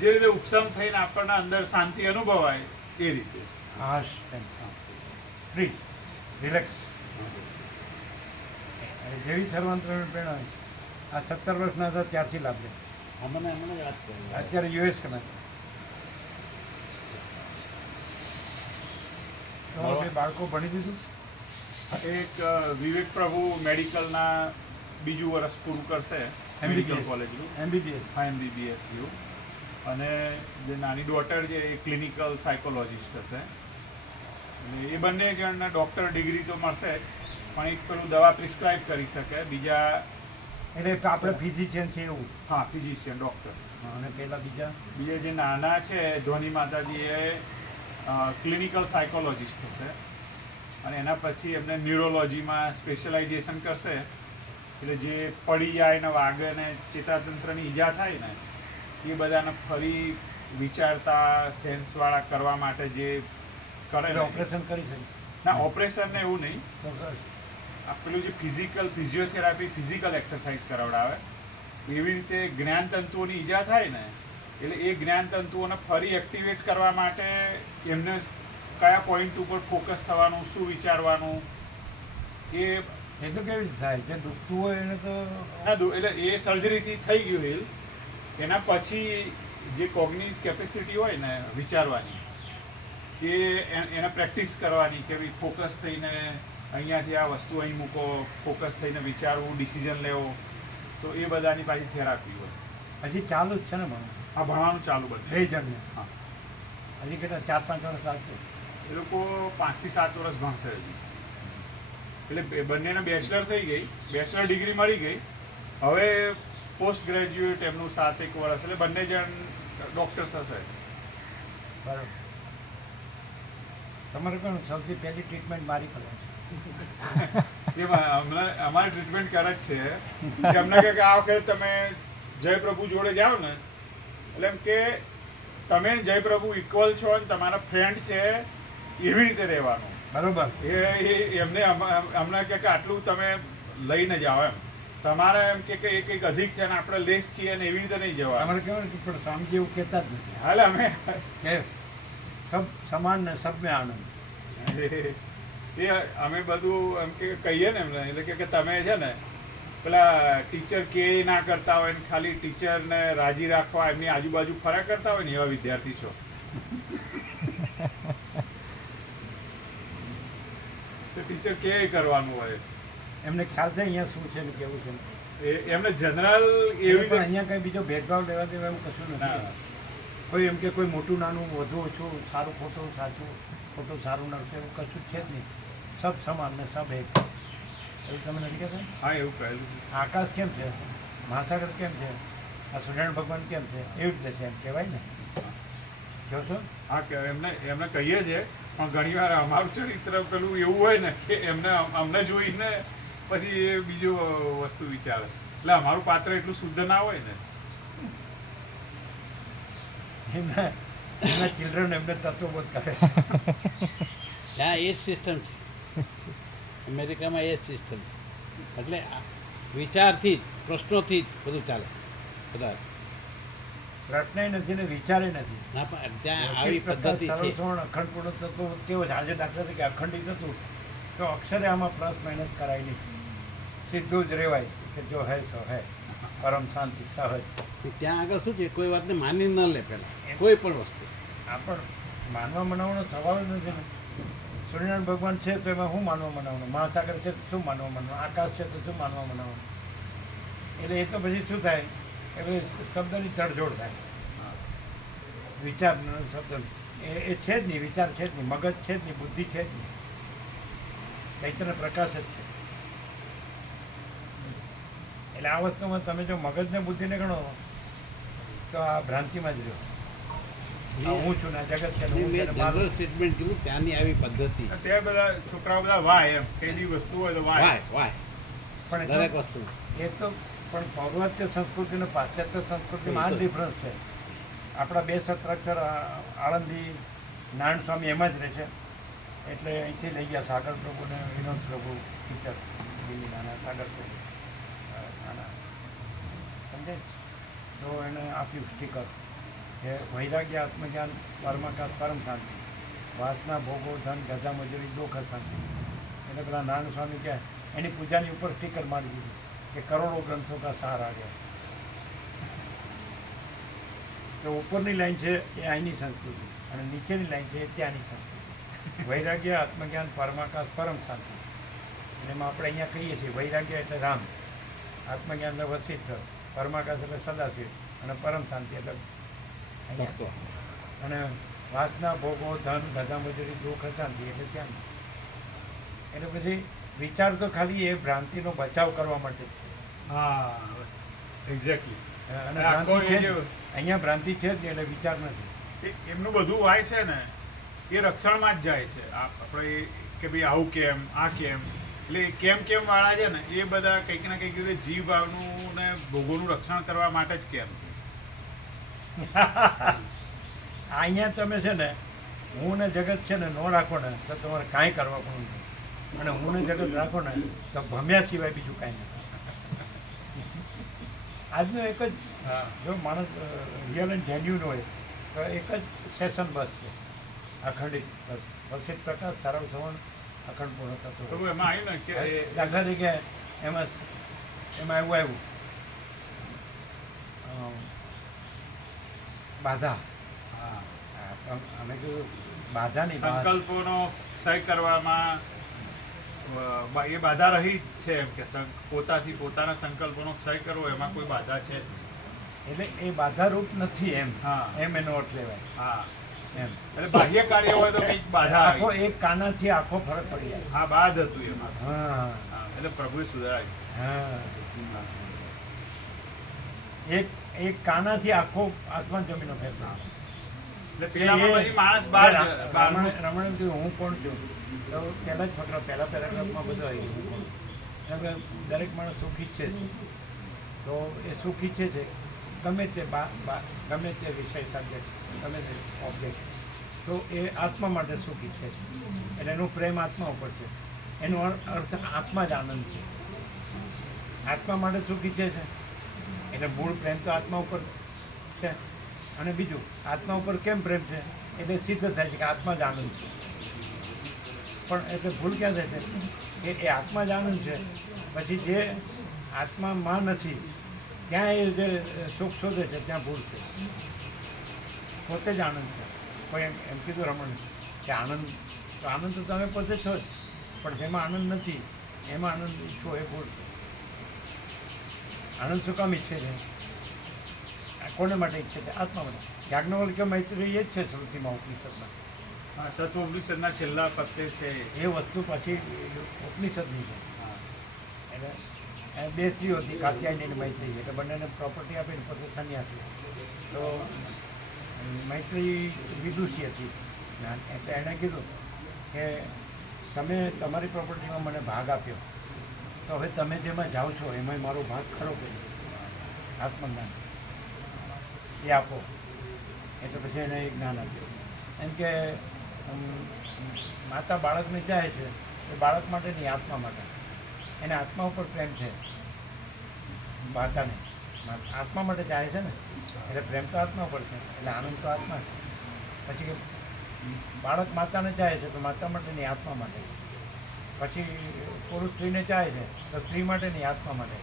જે રીતે ઉપસમ થઈને આપણને અંદર શાંતિ અનુભવાય એ રીતે. હાશ એમ ફ્રી રિલેક્સ. જેવી સર્વાંતરમણી પ્રેરણા હોય, આ 17 વર્ષના હતા ત્યારથી લાભ લે. અમને યાદ કર્યું. અત્યારે યુએસ માં બાળકો ભણી દીધું. એક વિવેક પ્રભુ મેડિકલના બીજું વર્ષ પૂરું કરશે મેડિકલ કોલેજનું. MBBS. હા, MBBS જેવું. અને જે નાની ડોટર છે એ ક્લિનિકલ સાયકોલોજીસ્ટ હશે. અને એ બંને જણને ડૉક્ટર ડિગ્રી તો મળશે જ, પણ એક પેલું દવા પ્રિસ્ક્રાઇબ કરી શકે, બીજા એટલે આપણે ફિઝિશિયન છે એવું. હા ફિઝિશિયન ડૉક્ટર. અને પેલા બીજા જે નાના છે ધોની માતાજી એ ક્લિનિકલ સાયકોલોજીસ્ટ થશે. અને એના પછી એમને ન્યુરોલોજીમાં સ્પેશિયલાઇઝેશન કરશે. એટલે જે પડી જાય ને વાગે ને ચેતાતંત્રની ઈજા થાય ને એ બધાને ફરી વિચારતા સેન્સવાળા કરવા માટે જે કરે ને. ઓપરેશન કરી શકે. ના, ઓપરેશન ને એવું નહીં. તો આ પેલું જે ફિઝિયોથેરાપી ફિઝિકલ એક્સરસાઇઝ કરાવડાવે એવી રીતે જ્ઞાનતંતુઓની ઈજા થાય ને એટલે એ જ્ઞાનતંતુઓને ફરી એક્ટિવેટ કરવા માટે એમને કયા પોઈન્ટ ઉપર ફોકસ થવાનું, શું વિચારવાનું એ એ તો કેવી રીતે થાય? જે દુખતું હોય એને તો એટલે એ સર્જરીથી થઈ ગયું હિલ. એના પછી જે કોગ્નિઝ કેપેસિટી હોય ને વિચારવાની એને પ્રેક્ટિસ કરવાની કે ભાઈ ફોકસ થઈને અહીંયાથી આ વસ્તુ અહીં મૂકો, ફોકસ થઈને વિચારવું, ડિસિઝન લેવો. તો એ બધાની પાછી થેરાપી હોય. હજી ચાલુ જ છે ને ભણવું? આ ભણવાનું ચાલુ બધું. 2 જણને. હા. હજી કેટલા 4-5 વર્ષ આવશે? એ લોકો 5 થી 7 વર્ષ ભણશે હજી. એટલે બંનેને બેચલર થઈ ગઈ, બેચલર ડિગ્રી મળી ગઈ. હવે પોસ્ટ ગ્રેજ્યુએટ એમનું 7-1 વર્ષ, એટલે બંને જણ ડૉક્ટર થશે. બરાબર. તમારે પણ સૌથી પહેલી ટ્રીટમેન્ટ મારી પડે. અમારી ટ્રીટમેન્ટ કરે જ છે કે અમને કે આ વખતે તમે જયપ્રભુ જોડે જાઓ ને એટલે એમ કે તમે જયપ્રભુ ઇક્વલ છો અને તમારા ફ્રેન્ડ છે એવી રીતે રહેવાનું. બરોબર. એમને અમને કે આટલું તમે લઈને જાઓ એમ. તમારે એમ કે એ કંઈક અધિક છે ને આપણે લેસ છીએ ને એવી રીતે નહીં જવા. તમારે કેવું ને પણ સ્વામીજી એવું કહેતા જ નથી. હાલે અમે કે સબ સમાન ને સબ મેં આનંદ. એ અમે બધું એમ કે કહીએ ને એમને એટલે કે તમે છે ને પેલા ટીચર કે ના કરતા હોય ને ખાલી ટીચરને રાજી રાખવા એમની આજુબાજુ ફરા કરતા હોય ને એવા વિદ્યાર્થી છો. તો ટીચર કે કરવાનું હોય. એમને ખ્યાલ છે અહીંયા શું છે ને કેવું છે. એમને જનરલ એવી પણ અહીંયા કઈ બીજો ભેદભાવ લેવા દેવા એવું કશું ના. નથી. કોઈ એમ કે કોઈ મોટું નાનું વધુ ઓછું સારું ખોટું સાચું ખોટું સારું નડશે એવું કશું જ છે જ નહીં. સબ સમાન ને સબ એક. એવું તમે નથી કહેતા? હા એવું કહેલું છે. આકાશ કેમ છે, મહાસાગર કેમ છે, આ સૂર્યનારાયણ ભગવાન કેમ છે, એવી રીતે છે એમ કહેવાય ને. કહો છો? હા કે એમને કહીએ છીએ, પણ ઘણી વાર અમારું ચરિત્ર પેલું એવું હોય ને કે અમને જોઈને પછી એ બીજું વસ્તુ વિચારે, એટલે અમારું પાત્ર એટલું શુદ્ધ ના હોય ને. એમના ચિલ્ડ્રન એમને તત્વબોધ કરે. ત્યાં એ જ સિસ્ટમ છે, અમેરિકામાં એ જ સિસ્ટમ છે. એટલે વિચારથી જ, પ્રશ્નોથી જ બધું ચાલે બધા. પ્રશ્નય નથી ને વિચારે નથી. ના પણ ત્યાં આવી પદ્ધતિ છે. સરળ અખંડપૂર્ણ તત્વ કેવો છે? આજે દાખલા તરીકે અખંડિત હતું તો અક્ષરે આમાં પ્લસ માઇનસ કરાય નહીં, સીધું જ રહેવાય કે જો હે સો હે, પરમ શાંતિ સહજ. ત્યાં આગળ શું છે, કોઈ વાતને માની ન લે પહેલાં, કોઈ પણ વસ્તુ. આ પણ માનવા મનાવવાનો સવાલ જ નથી ને. સૂર્યનારાયણ ભગવાન છે તો એમાં શું માનવા મનાવવાનું? મહાસાગર છે તો શું માનવા મનાવવાનું? આકાશ છે તો શું માનવા મનાવવાનું? એટલે એ તો પછી શું થાય, એટલે શબ્દની તડજોડ થાય. વિચાર શબ્દ એ છે જ નહીં, વિચાર છે જ નહીં, મગજ છે જ નહીં, બુદ્ધિ છે જ નહીં, ચૈતન્ય પ્રકાશ જ છે. એટલે આ વસ્તુમાં તમે જો મગજને બુદ્ધિને ગણો તો આ ભ્રાંતિમાં જ રહ્યો. હું છું ને આ જગત છે ને હું છે ને મારું. જનરલ સ્ટેટમેન્ટ કીધું ત્યાંની આવી પદ્ધતિ. ત્યાં બધા છોકરાઓ બધા વાય એમ, પેલી વસ્તુ હોય તો વાય. વાય પણ દરેક વસ્તુ. એ તો પણ પૌર્વાત્ય સંસ્કૃતિ અને પાશ્ચાત્ય સંસ્કૃતિમાં આ જ ડિફરન્સ છે. આપણા બે સત્રાક્ષર આળંદી નારાયણ સ્વામી એમાં જ રહે છે, એટલે અહીંથી લઈ ગયા સાગર પ્રભુ ને વિનોદ પ્રભુ ટીચર દિલ્હીના સાગર પ્રભુ આના સમજે. તો એને આપ્યું સ્ટીકર કે વૈરાગ્ય આત્મજ્ઞાન પરમાકાશ પરમ શાંતિ, વાસના ભોગો ધન ગજા મજૂરી દુઃખ શાંતિ. એટલે પેલા નારાયણ સ્વામી કહે એની પૂજાની ઉપર સ્ટીકર મારી દીધું કે કરોડો ગ્રંથો કા સાર આ ગયા. તો ઉપરની લાઈન છે એ અહીંની સંસ્કૃતિ અને નીચેની લાઈન છે એ ત્યાંની સંસ્કૃતિ. વૈરાગ્ય આત્મજ્ઞાન પરમાકાશ પરમ શાંતિ. અને એમાં આપણે અહીંયા કહીએ છીએ વૈરાગ્ય એટલે રામ, આત્મજ્ઞાન એટલે વસિષ્ઠ, પરમાકાશ એટલે સદાશિવ અને પરમ શાંતિ એટલે તત્વ. અને વાસના ભોગો ધન ગધા મજૂરી દુઃખ શાંતિ એટલે ત્યાં. એટલે પછી વિચાર તો ખાલી એ ભ્રાંતિનો બચાવ કરવા માટે છે. હા એક્ઝેક્ટલી. અને ભ્રાંતિ છે જ. અહીંયા ભ્રાંતિ છે જ નહીં એટલે વિચાર નથી. એમનું બધું વાય છે ને એ રક્ષણમાં જ જાય છે. આપણે કે ભાઈ આવું કેમ, આ કેમ, એટલે કેમ વાળા છે ને એ બધા કંઈક ના કંઈક રીતે જીવ ભાવનું ને ભોગોનું રક્ષણ કરવા માટે જ કેમ છે. અહીંયા તમે છે ને હું ને જગત છે ને ન રાખો ને તો તમારે કાંઈ કરવા પણ નથી, અને હું ને જગત રાખો ને તો ભમ્યા સિવાય બીજું કાંઈ નથી. આજનો એક જ જો માણસ રિયલ એન્ડ જેન્યુન હોય તો એક જ સેશન બસ છે, અખંડિત બસ. વસિત પ્રકાશ સરળ સવર્ણ અખંડ પૂર્ણ થતો. તો એમાં આવ્યું ને કે દાખલા તરીકે એમાં એવું આવ્યું બાધા. અમે કીધું બાધા નહીં, સંકલ્પોનો ક્ષય કરવામાં એ બાધા રહી છે એમ કે પોતાથી પોતાના સંકલ્પોનો ક્ષય કરવો એમાં કોઈ બાધા છે. એટલે એ બાધારૂપ નથી એમ. હા. એમ એનો અર્થ લેવાય. હા એમ એટલે બાહ્ય કાર્ય હોય તો કંઈક બાધા આખો આવી. એક કાનાથી આખો ફરક પડી જાય. હા બાદ હતું એમાં. હા હા, એટલે પ્રભુએ સુધારાય. હા. એક કાનાથી આખો આસમાન જમીનનો ફેર પડે. એટલે પેલામાં પછી માણસ બહાર બહારનું રમણ હું કોણ છું તો પહેલા જ ફકરા પહેલા પેરાગ્રાફમાં બધું આવી ગયું. હું કોણ? કેમ કે દરેક માણસ સુખ ઈચ્છે છે, તો એ સુખ ઈચ્છે છે ગમે તે ગમે તે વિષય સબ્જેક્ટ, ગમે તે ઓબ્જેક્ટ, તો એ આત્મા માટે સુખ ઈચ્છે છે. એટલે એનું પ્રેમ આત્મા ઉપર છે. એનો અર્થ આત્મા જ આનંદ છે. આત્મા માટે સુખ ઈચ્છે છે એટલે મૂળ પ્રેમ તો આત્મા ઉપર છે. અને બીજું આત્મા ઉપર કેમ પ્રેમ છે એટલે સિદ્ધ થાય છે કે આત્મા જ આનંદ છે. પણ એટલે ભૂલ ક્યાં થાય છે કે એ આત્મા જ આનંદ છે, પછી જે આત્મામાં નથી ત્યાં એ જે સુખ શોધે છે ત્યાં ભૂલ છે. પોતે જ આનંદ છે. કોઈ એમ કીધું રમણ કે આનંદ તો તમે પોતે છો જ, પણ જેમાં આનંદ નથી એમાં આનંદ ઈચ્છો એ ભૂલ છે. આનંદ શું કામ ઈચ્છે છે? કોને માટે ઈચ્છે છે? આત્મા માટે. યાજ્ઞવલ્ક્ય મૈત્રી એ જ છે શ્રુતિમાં ઉપનિષદમાં. હા, તત્વોપનિષદના છેલ્લા પત્તે છે. એ વસ્તુ પછી ઉપનિષદની છે. હા. એટલે બે સ્ત્રીઓ હતી, કાત્યાયની અને મૈત્રી, એટલે બંનેને પ્રોપર્ટી આપીને પોતે સંન્યાસી. તો મૈત્રી વિદુષી હતી, એટલે એણે કીધું કે તમે તમારી પ્રોપર્ટીમાં મને ભાગ આપ્યો, તો હવે તમે જેમાં જાઓ છો એમાં મારો ભાગ ખરો કરી આત્મજ્ઞાન એ આપો. એટલે પછી એને એક જ્ઞાન આપ્યું. એમ કે માતા બાળકને ચાહે છે એ બાળક માટે નહીં, આત્મા માટે. એને આત્મા ઉપર પ્રેમ છે માતાને, આત્મા માટે ચાહે છે ને, એટલે પ્રેમ તો આત્મા ઉપર છે, એટલે આનંદ તો આત્મા છે. પછી કે બાળક માતાને ચાહે છે તો માતા માટે નહીં, આત્મા માટે. પછી પુરુષ સ્ત્રીને ચાહે છે તો સ્ત્રી માટે નહીં, આત્મા માટે.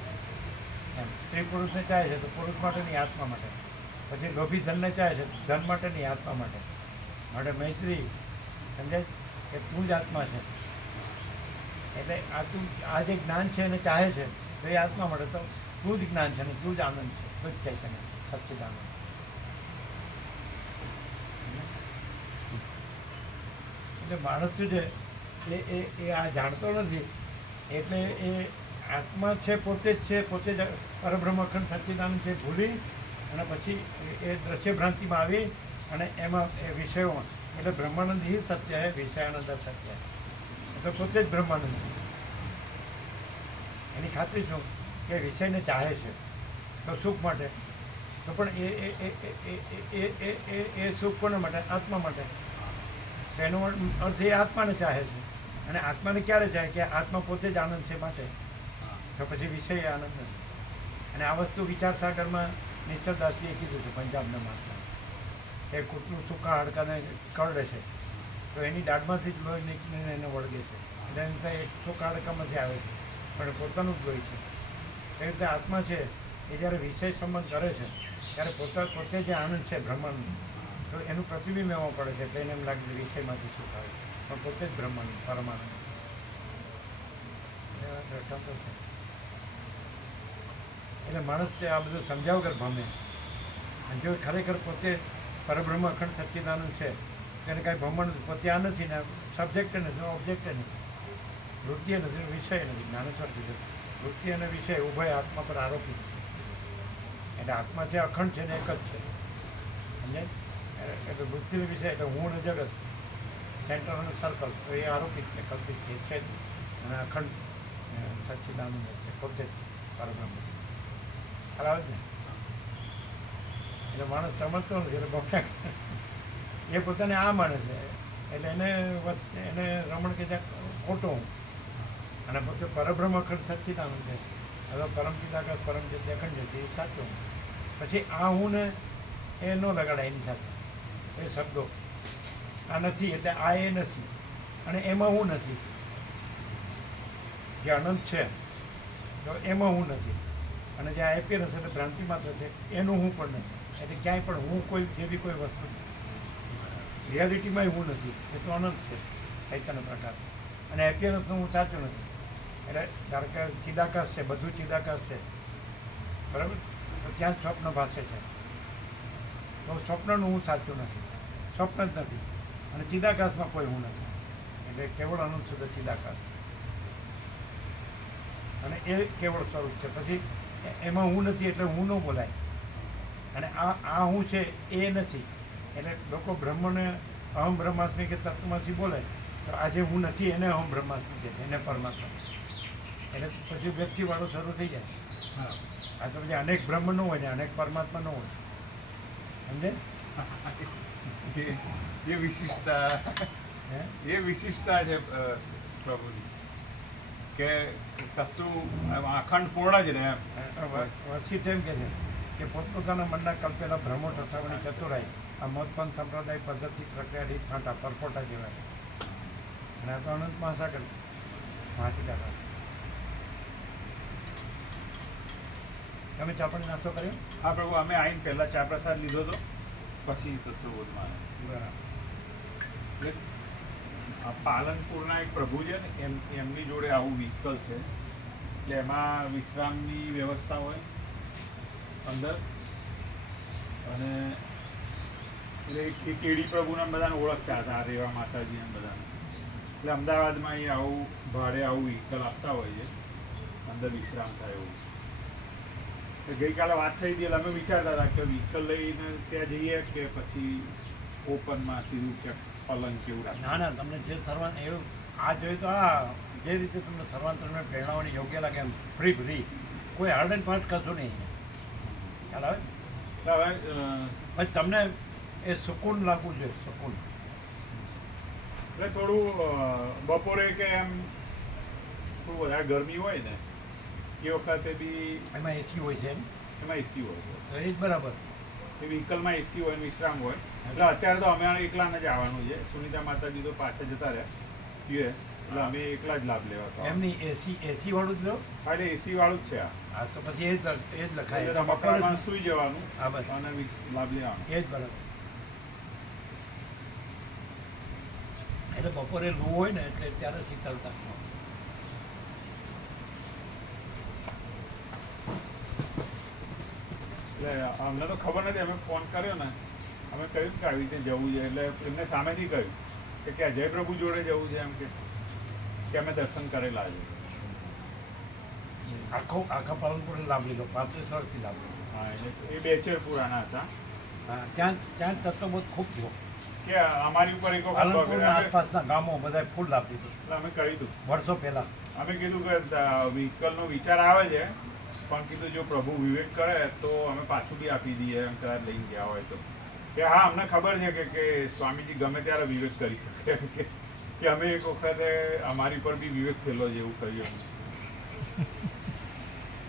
એમ સ્ત્રી પુરુષને ચાહે છે તો પુરુષ માટે નહીં, આત્મા માટે. પછી લોભી ધનને ચાહે છે ધન માટે નહીં, આત્મા માટે. માટે મૈત્રી સમજાય કે તું જ આત્મા છે. એટલે આ જે જ્ઞાન છે એને ચાહે છે તો એ આત્મા માટે, તો તું જ જ્ઞાન છે ને તું જ આનંદ છે, તું જ ચૈતન્ય સચ્ચિદાનંદ. એટલે માણસ શું છે એ આ જાણતો નથી, એટલે એ આત્મા છે પોતે જ છે, પોતે જ પરબ્રહ્મ અખંડ સચ્ચિદાનંદ છે ભૂલી અને પછી એ દ્રશ્ય ભ્રાંતિમાં આવી અને એમાં એ વિષયોમાં, એટલે બ્રહ્માનંદ ही સત્ય है, વિષયાનંદ સત્ય है. એટલે પોતે જ બ્રહ્માનંદ છે. એની ખાતરી શું કે વિષયને ચાહે છે તો સુખ માટે, તો પણ એ સુખ કોના માટે? આત્મા માટે. તો એનો અર્થ એ આત્માને ચાહે છે, અને આત્માને ક્યારે ચાહે કે આત્મા પોતે જ આનંદ છે માટે. તો પછી વિષય આનંદ નથી. અને આ વસ્તુ વિચારસાગરમાં નિશ્ચલદાસજીએ કીધું છે, પંજાબના મહાત્મા. એ કૂતરું સૂકા હાડકાને કરડે છે તો એની દાઢમાંથી જ લોહી નીકળીને એને વળગે છે, એટલે એમ થાય સૂકા હાડકામાંથી આવે છે પણ પોતાનું જ લોહી છે. એ રીતે આત્મા છે એ જ્યારે વિષય સંબંધ કરે છે ત્યારે પોતે જે આનંદ છે બ્રહ્માંડ, તો એનું પ્રતિબિંબ એમાં પડે છે, એટલે એને એમ લાગે છે વિષયમાંથી સુખ આવે, પણ પોતે જ બ્રહ્માંડ પરમાનંદ. એટલે માણસ છે આ બધું સમજાવ વગર ભમે. અને જો ખરેખર પોતે પરબ્રહ્મ અખંડ સચ્ચિદાનંદ છે તેને કાંઈ ભ્રમણ પોતે આ નથી ને, સબ્જેક્ટ નથી, ઓબ્જેક્ટ નથી, વૃત્તિ નથી, વિષય નથી. જ્ઞાનેશ્વર કીધું વૃત્તિ અને વિષય ઉભય આત્મા પર આરોપિત છે. એટલે આત્મા જે અખંડ છે ને એક જ છે, સમજાય? એટલે વૃત્તિ વિષય એટલે હું ને જગત, સેન્ટર અને સર્કલ, તો એ આરોપિત છે, કલ્પિત છે, છે જ. અને અખંડ સચ્ચિદાનંદ છે, પોતે જ પરબ્રહ્મ આવે છે. એટલે માણસ સમજતો નથી, એટલે બફા એ પોતાને આ માને છે, એટલે એને રમણ કે ખોટું, અને પોતે પરબ્રહ્મ અખંડ સચ્ચિદાનંદ છે. હવે પરમ ચિદાકાશ પરમ જગ્યા અખંડ છે એ સાચું. પછી આ હું ને એ ન લગાડાય એની સાથે એ શબ્દો. આ નથી એટલે આ એ નથી, અને એમાં હું નથી. જે અનંત છે તો એમાં હું નથી, અને જે આ એપિયરન્સ એટલે ભ્રાંતિ માત્ર છે એનું હું પણ નથી. એટલે ક્યાંય પણ હું કોઈ જેવી કોઈ વસ્તુ નથી, રિયાલિટીમાંય હું નથી. એ તો અનંત છે ચૈતન્ય પ્રકાર, અને એપિયરન્સનું હું સાચું નથી. એટલે ધારો કે ચિદાકાશ છે, બધું ચિદાકાશ છે, બરાબર? તો ત્યાં જ સ્વપ્ન ભાષે છે, તો સ્વપ્નનું હું સાચું નથી, સ્વપ્ન જ નથી. અને ચિદાકાશમાં કોઈ હું નથી, એટલે કેવળ અનંત શુદ્ધ ચિદાકાશ, અને એ કેવળ સ્વરૂપ છે. પછી એમાં હું નથી એટલે હું ન બોલાય, અને આ હું છે એ નથી. એટલે લોકો બ્રહ્મને અહમ બ્રહ્માસ્મિ કે તત્વમાંથી બોલે તો આજે હું નથી એને અહમ બ્રહ્માસ્મિ કહે છે, એને પરમાત્મા. એટલે પછી વ્યક્તિવાળો શરૂ થઈ જાય. આ તો પછી અનેક બ્રહ્મ ન હોય ને અનેક પરમાત્મા ન હોય, સમજે? એ વિશિષ્ટતા છે પ્રભુની, કે કશું અખંડ પૂર્ણ જ ને એમ. વસીત એમ કહે છે કે પોતપોતાના મનના કલ્પેલા ભ્રમો ટસાવવાની ચતુરાઈ આ મોતપન સંપ્રદાય પદ્ધતિ પ્રક્રિયા રીત ફાંટા પરપોટા જેવા છે. અને આ તો અનંત મહાસાગર મહાચિદાકાશ. તમે ચાપણી નાસ્તો કર્યો? હા પ્રભુ, અમે આવીને પહેલા ચા પ્રસાદ લીધો હતો, પછી તત્વબોધમાં. બરાબર. એટલે આ પાલનપુરના એક પ્રભુ છે ને એમની જોડે આવું વ્હીકલ છે, એટલે એમાં વિશ્રામની વ્યવસ્થા હોય અંદર, અને એટલે એ કેડી પ્રભુને બધાને ઓળખતા હતા, આ રેવા માતાજીને બધાને. એટલે અમદાવાદમાં અહીં આવું ભાડે આવું વ્હીકલ આપતા હોય છે, અંદર વિશ્રામ થાય એવું. તો ગઈકાલે વાત થઈ હતી એટલે અમે વિચારતા હતા કે વ્હીકલ લઈને ત્યાં જઈએ કે પછી ઓપનમાં સીધું ક્યાંક પલંગ કેવું રાખે. ના ના, તમને જે સર્વાન એવું આ જોઈએ તો આ જે રીતે તમને સર્વાંતરને પ્રેરણાઓની યોગ્ય લાગે એમ ફ્રી કોઈ હાર્ડ એન્ડ ફાસ્ટ કશું નહીં. ખ્યાલ આવે? હવે પછી તમને એ સુકૂન લાગવું જોઈએ, સુકૂન. એટલે થોડું બપોરે કે એમ થોડું વધારે ગરમી હોય ને એ વખતે બી એમાં એસી હોય છે એમ, એમાં એસી હોય છે. તો એ જ બરાબર. એ વ્હીકલમાં એસી હોય ને વિશ્રામ હોય. એટલે અત્યારે તો અમે એકલાને જ આવવાનું છે. સુનિતા માતાજી તો પાછા જતા રહ્યા યુએસ, એટલે અમે એકલા જ લાભ લેવા હતા. એમની એસી વાળું જ લો. હા, એટલે એસી વાળું જ છે આ. હા, તો પછી એ જ લખાય. એટલે મકાનમાં સુઈ જવાનું હા બસ, અને લાભ લેવાનો. એ જ બરાબર. એટલે બપોરે લૂ હોય ને એટલે ત્યારે શીતળતા. એટલે અમને તો ખબર નથી. અમે ફોન કર્યો ને, અમે કહ્યું કે આવી રીતે જવું છે. એટલે એમને સામેથી કહ્યું કે આ જયપ્રભુ જોડે જવું છે એમ કે અમે દર્શન કરેલા છે. આખા પાલનપુર લાભ લીધો, 35 વર્ષથી લાભ લીધો. હા, એટલે એ બેચર પુરાના હતા. હા, ત્યાં તત્વબોધ ખૂબ થયો. કે અમારી ઉપર એક વખત પાલનપુરના આસપાસના ગામો બધાએ ફૂલ લાભ લીધો એટલે અમે કહ્યું હતું. વર્ષો પહેલા. અમે કીધું કે વ્હીકલનો વિચાર આવે છે, પણ કીધું જો પ્રભુ વિવેક કરે તો અમે પાછું બી આપી દઈએ એમ કદાચ લઈને ગયા હોય તો. કે હા, અમને ખબર છે કે સ્વામીજી ગમે ત્યારે વિવેક કરી શકે એમ કે અમે એક વખતે અમારી પર બી વિવેક થયેલો છે એવું કહ્યું.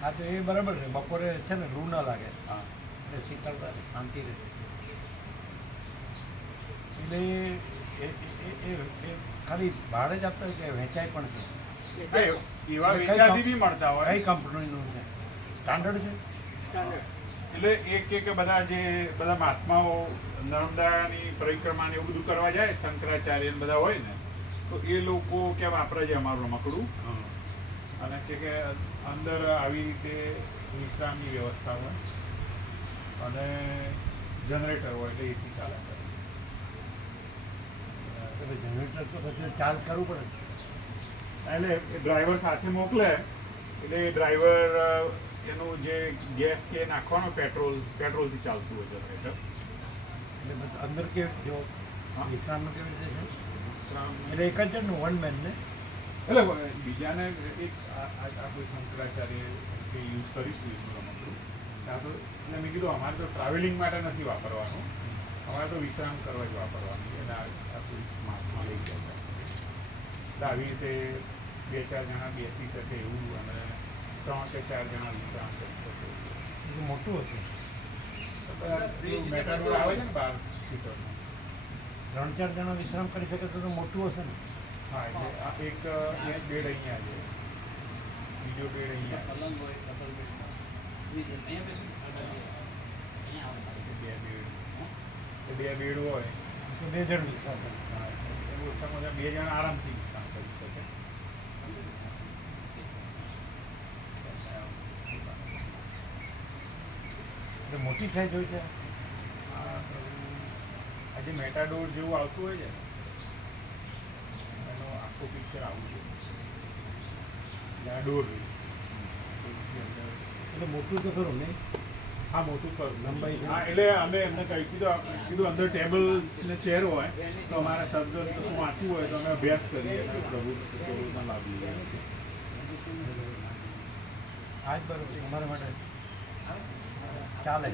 હા, તો એ બરાબર છે. બપોરે છે ને લૂ ના લાગે, હા, એટલે શીતળતા રહે, શાંતિ રહે. એટલે એ ખાલી ભાડે જ આપતા હોય કે વેચાય પણ છે? એવા વેચાતી બી મળતા હોય. કઈ કંપનીનું છે? સ્ટાન્ડર્ડ છે? એટલે એક કે બધા મહાત્માઓ નર્મદાની પરિક્રમાને એવું બધું કરવા જાય, શંકરાચાર્ય ને બધા હોય ને, તો એ લોકો કે વાપરે છે અમારું રમકડું. અને કે અંદર આવી રીતે વિશ્રામની વ્યવસ્થા હોય અને જનરેટર હોય એટલે એસી ચાલે કરે. એટલે જનરેટર તો પછી ચાર્જ કરવું પડે. એટલે ડ્રાઈવર સાથે મોકલે એટલે ડ્રાઈવર એનું જે ગેસ કે નાખવાનો પેટ્રોલથી ચાલતું હોય જનરેટર. એટલે પછી અંદર કેવી જો વિશ્રામનું કેવી રીતે છે? વિશ્રામ એટલે એક જ છે ને, વન મેન ને? એટલે બીજાને એક આપણે શંકરાચાર્ય કે યુઝ કરીશું એનું રમકડું. ત્યાં તો એટલે મેં કીધું અમારે તો ટ્રાવેલિંગ માટે નથી વાપરવાનું, અમારે તો વિશ્રામ કરવા જ વાપરવાનું છે. એટલે આપણું મહાત્મા લઈ જાય એટલે આવી રીતે 2-4 જણા બેસી શકે એવું અને 3 કે 4 જણા વિશ્રામ કરી શકે. એ મોટું હતું. મેટાડોર આવે છે ને 12 સીટરનું. 3-4 જણા વિશ્રામ કરી શકે તો મોટું હશે ને? હા, એટલે આ એક બેડ અહીંયા છે, બીજો બેડ અહીંયા છે. બે બેડ હોય તો 2 જણ વિશ્રામ કરે. ઓછામાં ઓછા 2 જણા આરામથી વિશ્રામ કરી શકે. એટલે મોટી સાઈઝ હોય છે. આજે મેટાડોર જેવું આવતું હોય છે એનો આખો પિક્ચર આવું છે. ડોર એટલે મોટું તો ખરું નહીં? હા, મોટું કરું લંબાઈ છે. હા, એટલે અમે એમને કીધું અંદર ટેબલ ને ચેર હોય તો અમારા શબ્દ શું વાંચવું હોય તો અમે અભ્યાસ કરીએ અને પ્રભુના લાભ લઈએ. આ જ બરોબર છે અમારા માટે ચાલે.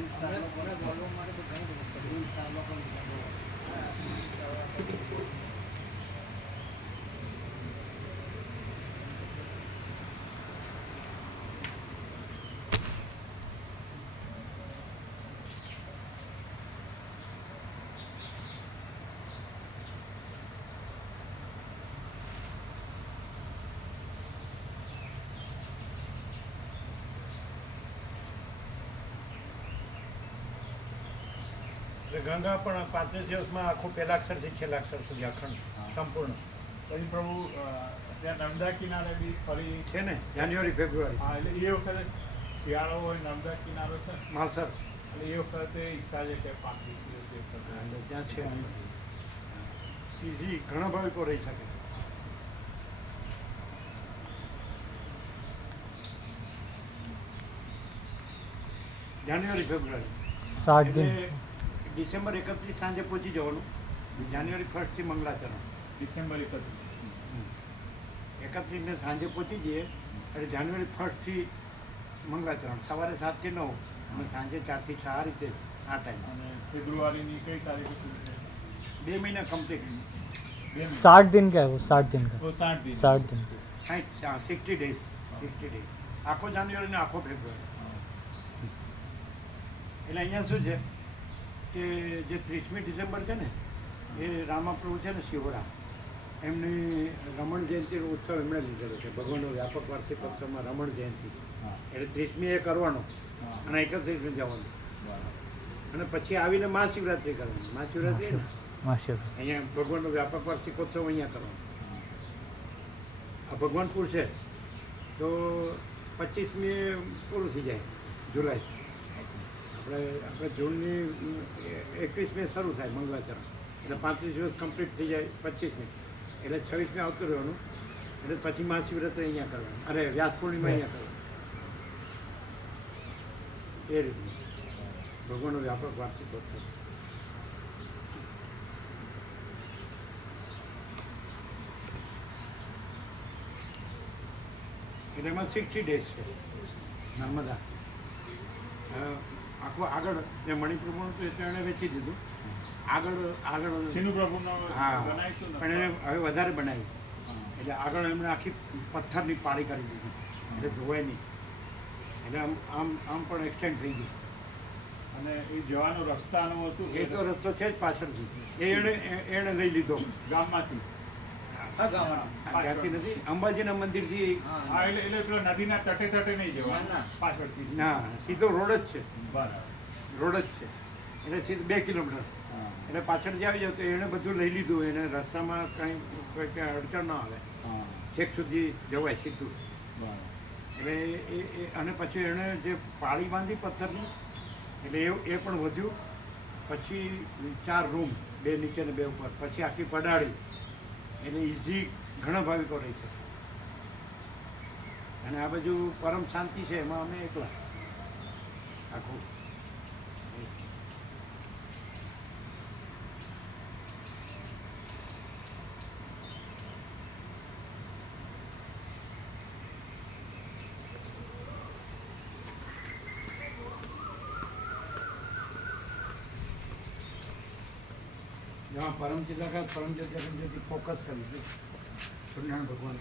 એટલે ગંગા પણ 35 દિવસમાં આખું પહેલા અક્ષરથી છેલ્લા અક્ષર સુધી અખંડ સંપૂર્ણ. પછી પ્રભુ ત્યાં નર્મદા કિનારે બી ફરી છે ને જાન્યુઆરી ફેબ્રુઆરી હા, એટલે એ વખતે શિયાળો હોય નર્મદા કિનારો છે માલસર. એટલે એ વખતે ઈચ્છા છે કે 35 દિવસ એટલે ત્યાં છે ઈઝી ઘણા ભાવિકો રહી શકે. જાન્યુઆરી ફેબ્રુઆરી 60 दिन એટલે ડિસેમ્બર 31 સાંજે પહોંચી જવાનું. જાન્યુઆરી 1 થી મંગલાચરણ. ડિસેમ્બર 31. 31 ને સાંજે પહોંચી જઈએ એટલે જાન્યુઆરી 1 થી મંગલાચરણ. સવારે 7 થી 9 અને સાંજે 4 થી 6 આ રીતે આ ટાઈમ. અને ફેબ્રુઆરીની કઈ તારીખે શરૂ છે? 2 મહિના કમ્પ્લીટ. 60 दिन का है वो, 60 दिन का, તો 60 दिन. 60 दिन 60 ડેઝ. 60 ડેઝ આખો જાન્યુઆરી ને આખો ફેબ્રુઆરી. એટલે અહીંયા શું છે કે જે 30મી ડિસેમ્બર છે ને એ રામાપ્રભુ છે ને શિવરા એમની રમણ જયંતિનો ઉત્સવ એમણે લીધેલો છે. ભગવાનનો વ્યાપક વાર્ષિક ઉત્સવમાં રમણ જયંતિ એટલે 30મી એ કરવાનો અને 31મી જવાનું અને પછી આવીને મહાશિવરાત્રિ કરવાની. મહાશિવરાત્રિ ને माशाल्लाह. અહીંયા ભગવાનનો વ્યાપક વાર્ષિકોત્સવ અહીંયા કરવાનો. આ ભગવાનપુર છે તો 25મી પૂરું થઈ જાય જુલાઈ. આપણે જૂનની 21મી શરૂ થાય મંગળાચરણ એટલે 35 દિવસ કમ્પ્લીટ થઈ જાય 25મી એટલે 26મી આવતું રહેવાનું એટલે પછી મહાશિવરાત્રિ અહીંયા કરવાની. અરે વ્યાસ પૂર્ણિમા અહીંયા કરવાની. એ રીતનું ભગવાનનો વ્યાપક વાર્ષિકોત્સવ. એટલે એમાં 60 ડેઝ છે. નર્મદા આખું આગળ જે મણિપ્રભુનું હતું એ તો એણે વેચી દીધું. આગળ સિનુ પ્રભુનો હા બનાવીશું ને? પણ એને હવે વધારે બનાવી એટલે આગળ એમણે આખી પથ્થરની પાળી કરી દીધી એટલે ધોવાય નહીં એટલે આમ પણ એક્સટેન્ડ થઈ ગઈ. અને એ જવાનો રસ્તાનું હતું એ તો રસ્તો છે જ પાછળથી એણે લઈ લીધો ગામમાંથી. ત્યાંથી નથી અંબાજીના મંદિરથી. હા, એટલે પેલો નદીના તટે નહીં જવાનું પાછળથી. ના સીધો રોડ જ છે. બરાબર. રોડ જ છે એટલે સીધું 2 કિલોમીટર એટલે પાછળ જ આવી જાવ તો એણે બધું લઈ લીધું. એને રસ્તામાં કંઈ અડચણ ના આવે. છેક સુધી જવાય સીધું. એટલે એ અને પછી એણે જે પાળી બાંધી પથ્થરની એટલે એ પણ વધ્યું. પછી 4 રૂમ, 2 નીચે ને 2 ઉપર, પછી આખી પડાળી એટલે ઇઝી ઘણા ભાવિકો રહી છે. અને આ બાજુ પરમ શાંતિ છે એમાં અમે એકલા આખું. जहाँ परम चिल्ला का परम जगह फोकस कर लीजिए सत्यनारायण भगवान